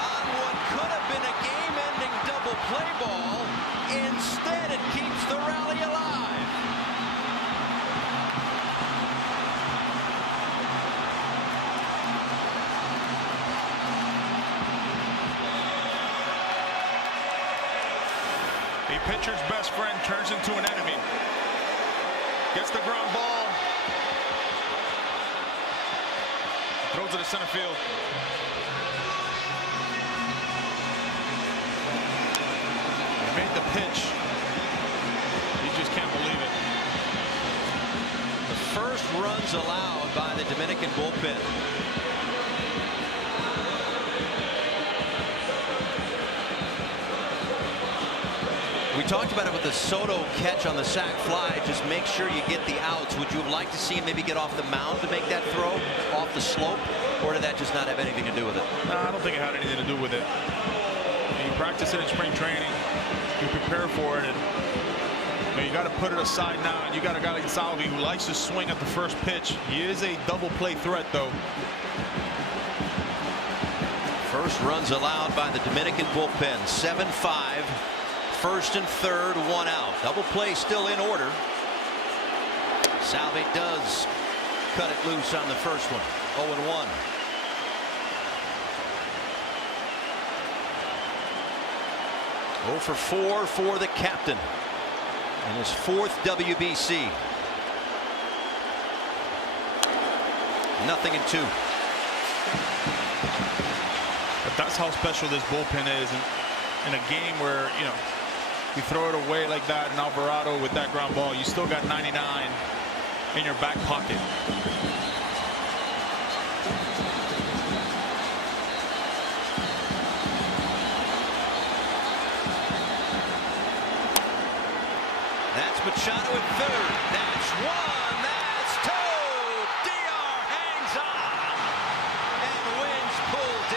on what could have been a game-ending double play ball. Instead, it keeps the rally alive. A pitcher's best friend turns into an enemy. Gets the ground ball. Throws it to center field. He made the pitch. You just can't believe it. The first runs allowed by the Dominican bullpen. We talked about it with the Soto catch on the sac fly. Just make sure you get the outs. Would you have liked to see him maybe get off the mound to make that throw off the slope, or did that just not have anything to do with it? No, I don't think it had anything to do with it. You practice it in spring training. You prepare for it, and you got to put it aside now. And you got a guy like Salvi who likes to swing at the first pitch. He is a double play threat, though. First runs allowed by the Dominican bullpen. 7-5. First and third, one out. Double play still in order. Salvi does cut it loose on the first one. 0-1. For 4 for the captain in his 4th WBC. 0-2. But that's how special this bullpen is in a game where, you know, you throw it away like that in Alvarado with that ground ball. You still got 99 in your back pocket. That's Machado at third. That's one. That's two. DR hangs on and wins Pool D.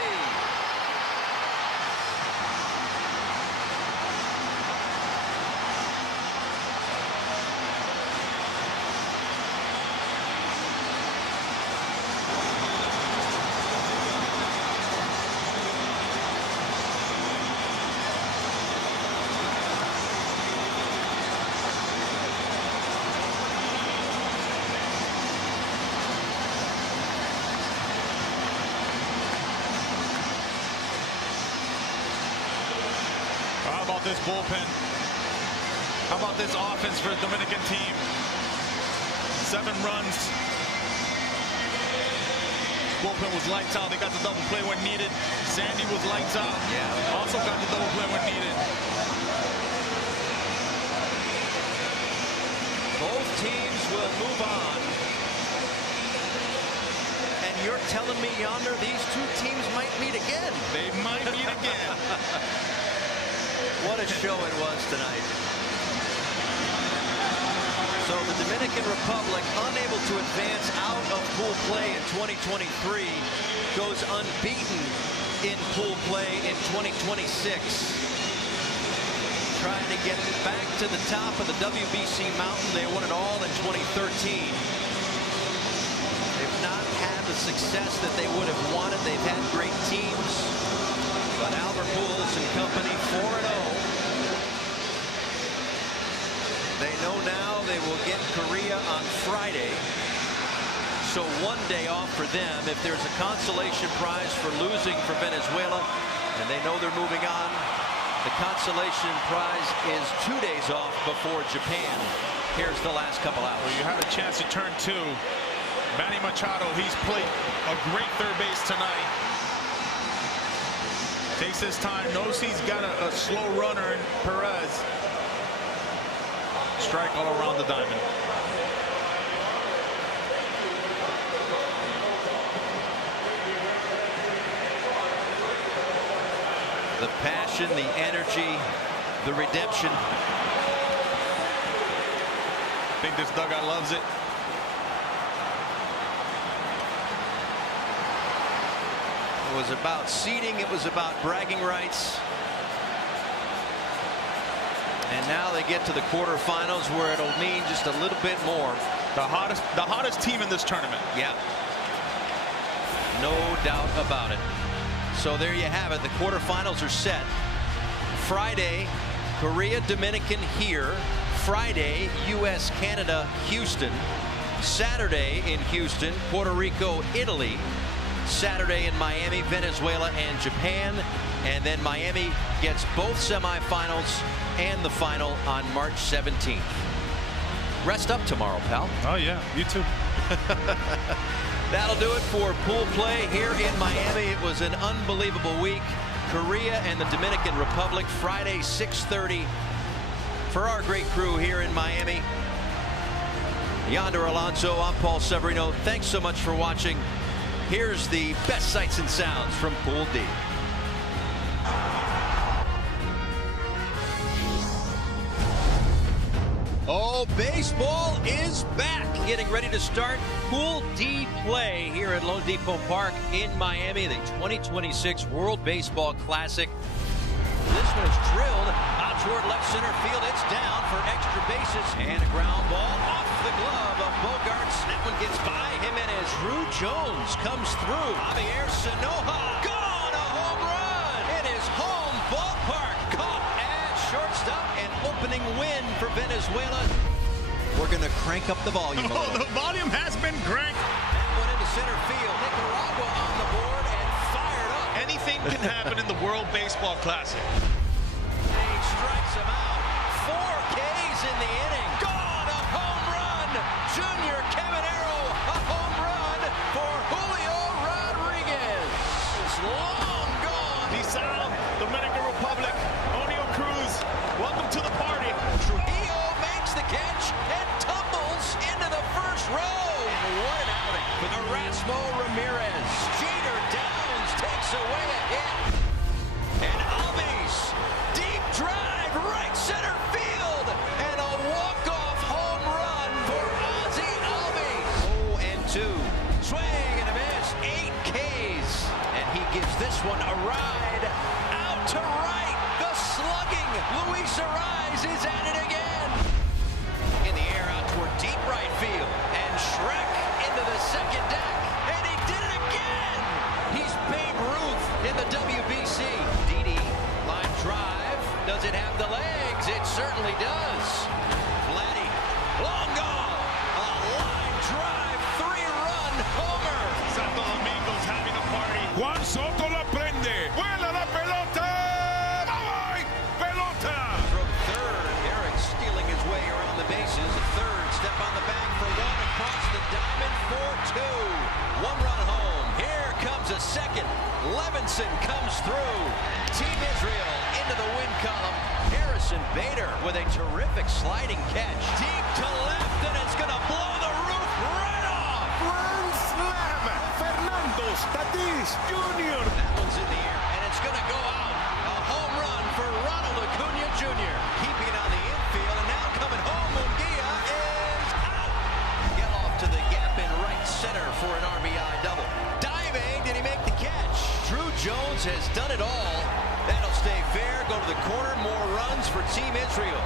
How about this bullpen? How about this offense for the Dominican team? 7 runs. Bullpen was lights out. They got the double play when needed. Sandy was lights out. Yeah. Also got the double play when needed. Both teams will move on. And you're telling me, Yonder, these two teams might meet again. They might meet again. What a show it was tonight. So the Dominican Republic, unable to advance out of pool play in 2023, goes unbeaten in pool play in 2026. Trying to get back to the top of the WBC mountain. They won it all in 2013. They've not had the success that they would have wanted. They've had great teams, but Albert Pujols and company 4-0. They know now they will get Korea on Friday. So 1 day off for them. If there's a consolation prize for losing for Venezuela, and they know they're moving on, the consolation prize is 2 days off before Japan. Here's the last couple outs. Well, you had a chance to turn two. Manny Machado, he's played a great third base tonight. Takes his time, knows he's got a slow runner in Perez. Strike all around the diamond. The passion, the energy, the redemption. I think this dugout loves it. It was about seeding. It was about bragging rights. And now they get to the quarterfinals where it'll mean just a little bit more. The hottest team in this tournament. Yeah. No doubt about it. So there you have it. The quarterfinals are set. Friday, Korea, Dominican here. Friday, U.S., Canada, Houston. Saturday in Houston, Puerto Rico, Italy. Saturday in Miami, Venezuela, and Japan. And then Miami gets both semifinals and the final on March 17th. Rest up tomorrow, pal. Oh, yeah. You too. That'll do it for pool play here in Miami. It was an unbelievable week. Korea and the Dominican Republic, Friday, 6:30. For our great crew here in Miami, Yonder Alonso, I'm Paul Severino. Thanks so much for watching. Here's the best sights and sounds from Pool D. Oh, baseball is back. Getting ready to start Pool D play here at Lone Depot Park in Miami, the 2026 World Baseball Classic. This one is drilled out toward left center field. It's down for extra bases. And a ground ball off the glove of Bogarts. That one gets by Jimenez. Drew Jones comes through. Javier Sanoja. Gone! A home run! In his home ballpark. Caught at shortstop. An opening win for Venezuela. We're going to crank up the volume a little. The volume has been cranked. That one into center field. Nicaragua on the board and fired up. Anything can happen in the World Baseball Classic. He strikes him out. 4 Ks in the inning. Gone! A home run! Junior Caminero, a home run for Julio Rodriguez. It's long gone. Nissan, Dominican Republic, O'Neill Cruz, welcome to the party. Trujillo makes the catch and tumbles into the first row. And what an outing for Erasmo Ramirez. Jeter Downs takes away a hit. And Albies, deep drive, right center field. And a walk-off home run for Ozzie Albies. 0-2. Swing and a miss. 8 Ks. And he gives this one a ride. Out to right. The slugging Luis Ariz is at it again. In the air out toward deep right field. And Shrek into the second deck. And he did it again. He's Babe Ruth in the WBC. Didi, line drive. Does it have the legs? It certainly does. Vladdy, long gone. A line drive, 3-run homer. Santo Domingo's having a party. Juan Soto la prende. Vuela la pelota. ¡Ay! Pelota. From third, Eric stealing his way around the bases. Third, step on the bag for one across the diamond for 2. 1-run home. Here comes a second. Levinson comes through. Team Israel into the win column. Harrison Bader with a terrific sliding catch. Deep to left, and it's going to blow the roof right off. Grand Slam. Fernando Tatis Jr. That one's in the air, and it's going to go out. A home run for Ronald Acuna Jr. Keeping it on the infield, and now coming home, Munguia is out. Get off to the gap in right center for an RBI double. Diving, did he make the catch? Drew Jones has done it all. That'll stay fair. Go to the corner. More runs for Team Israel.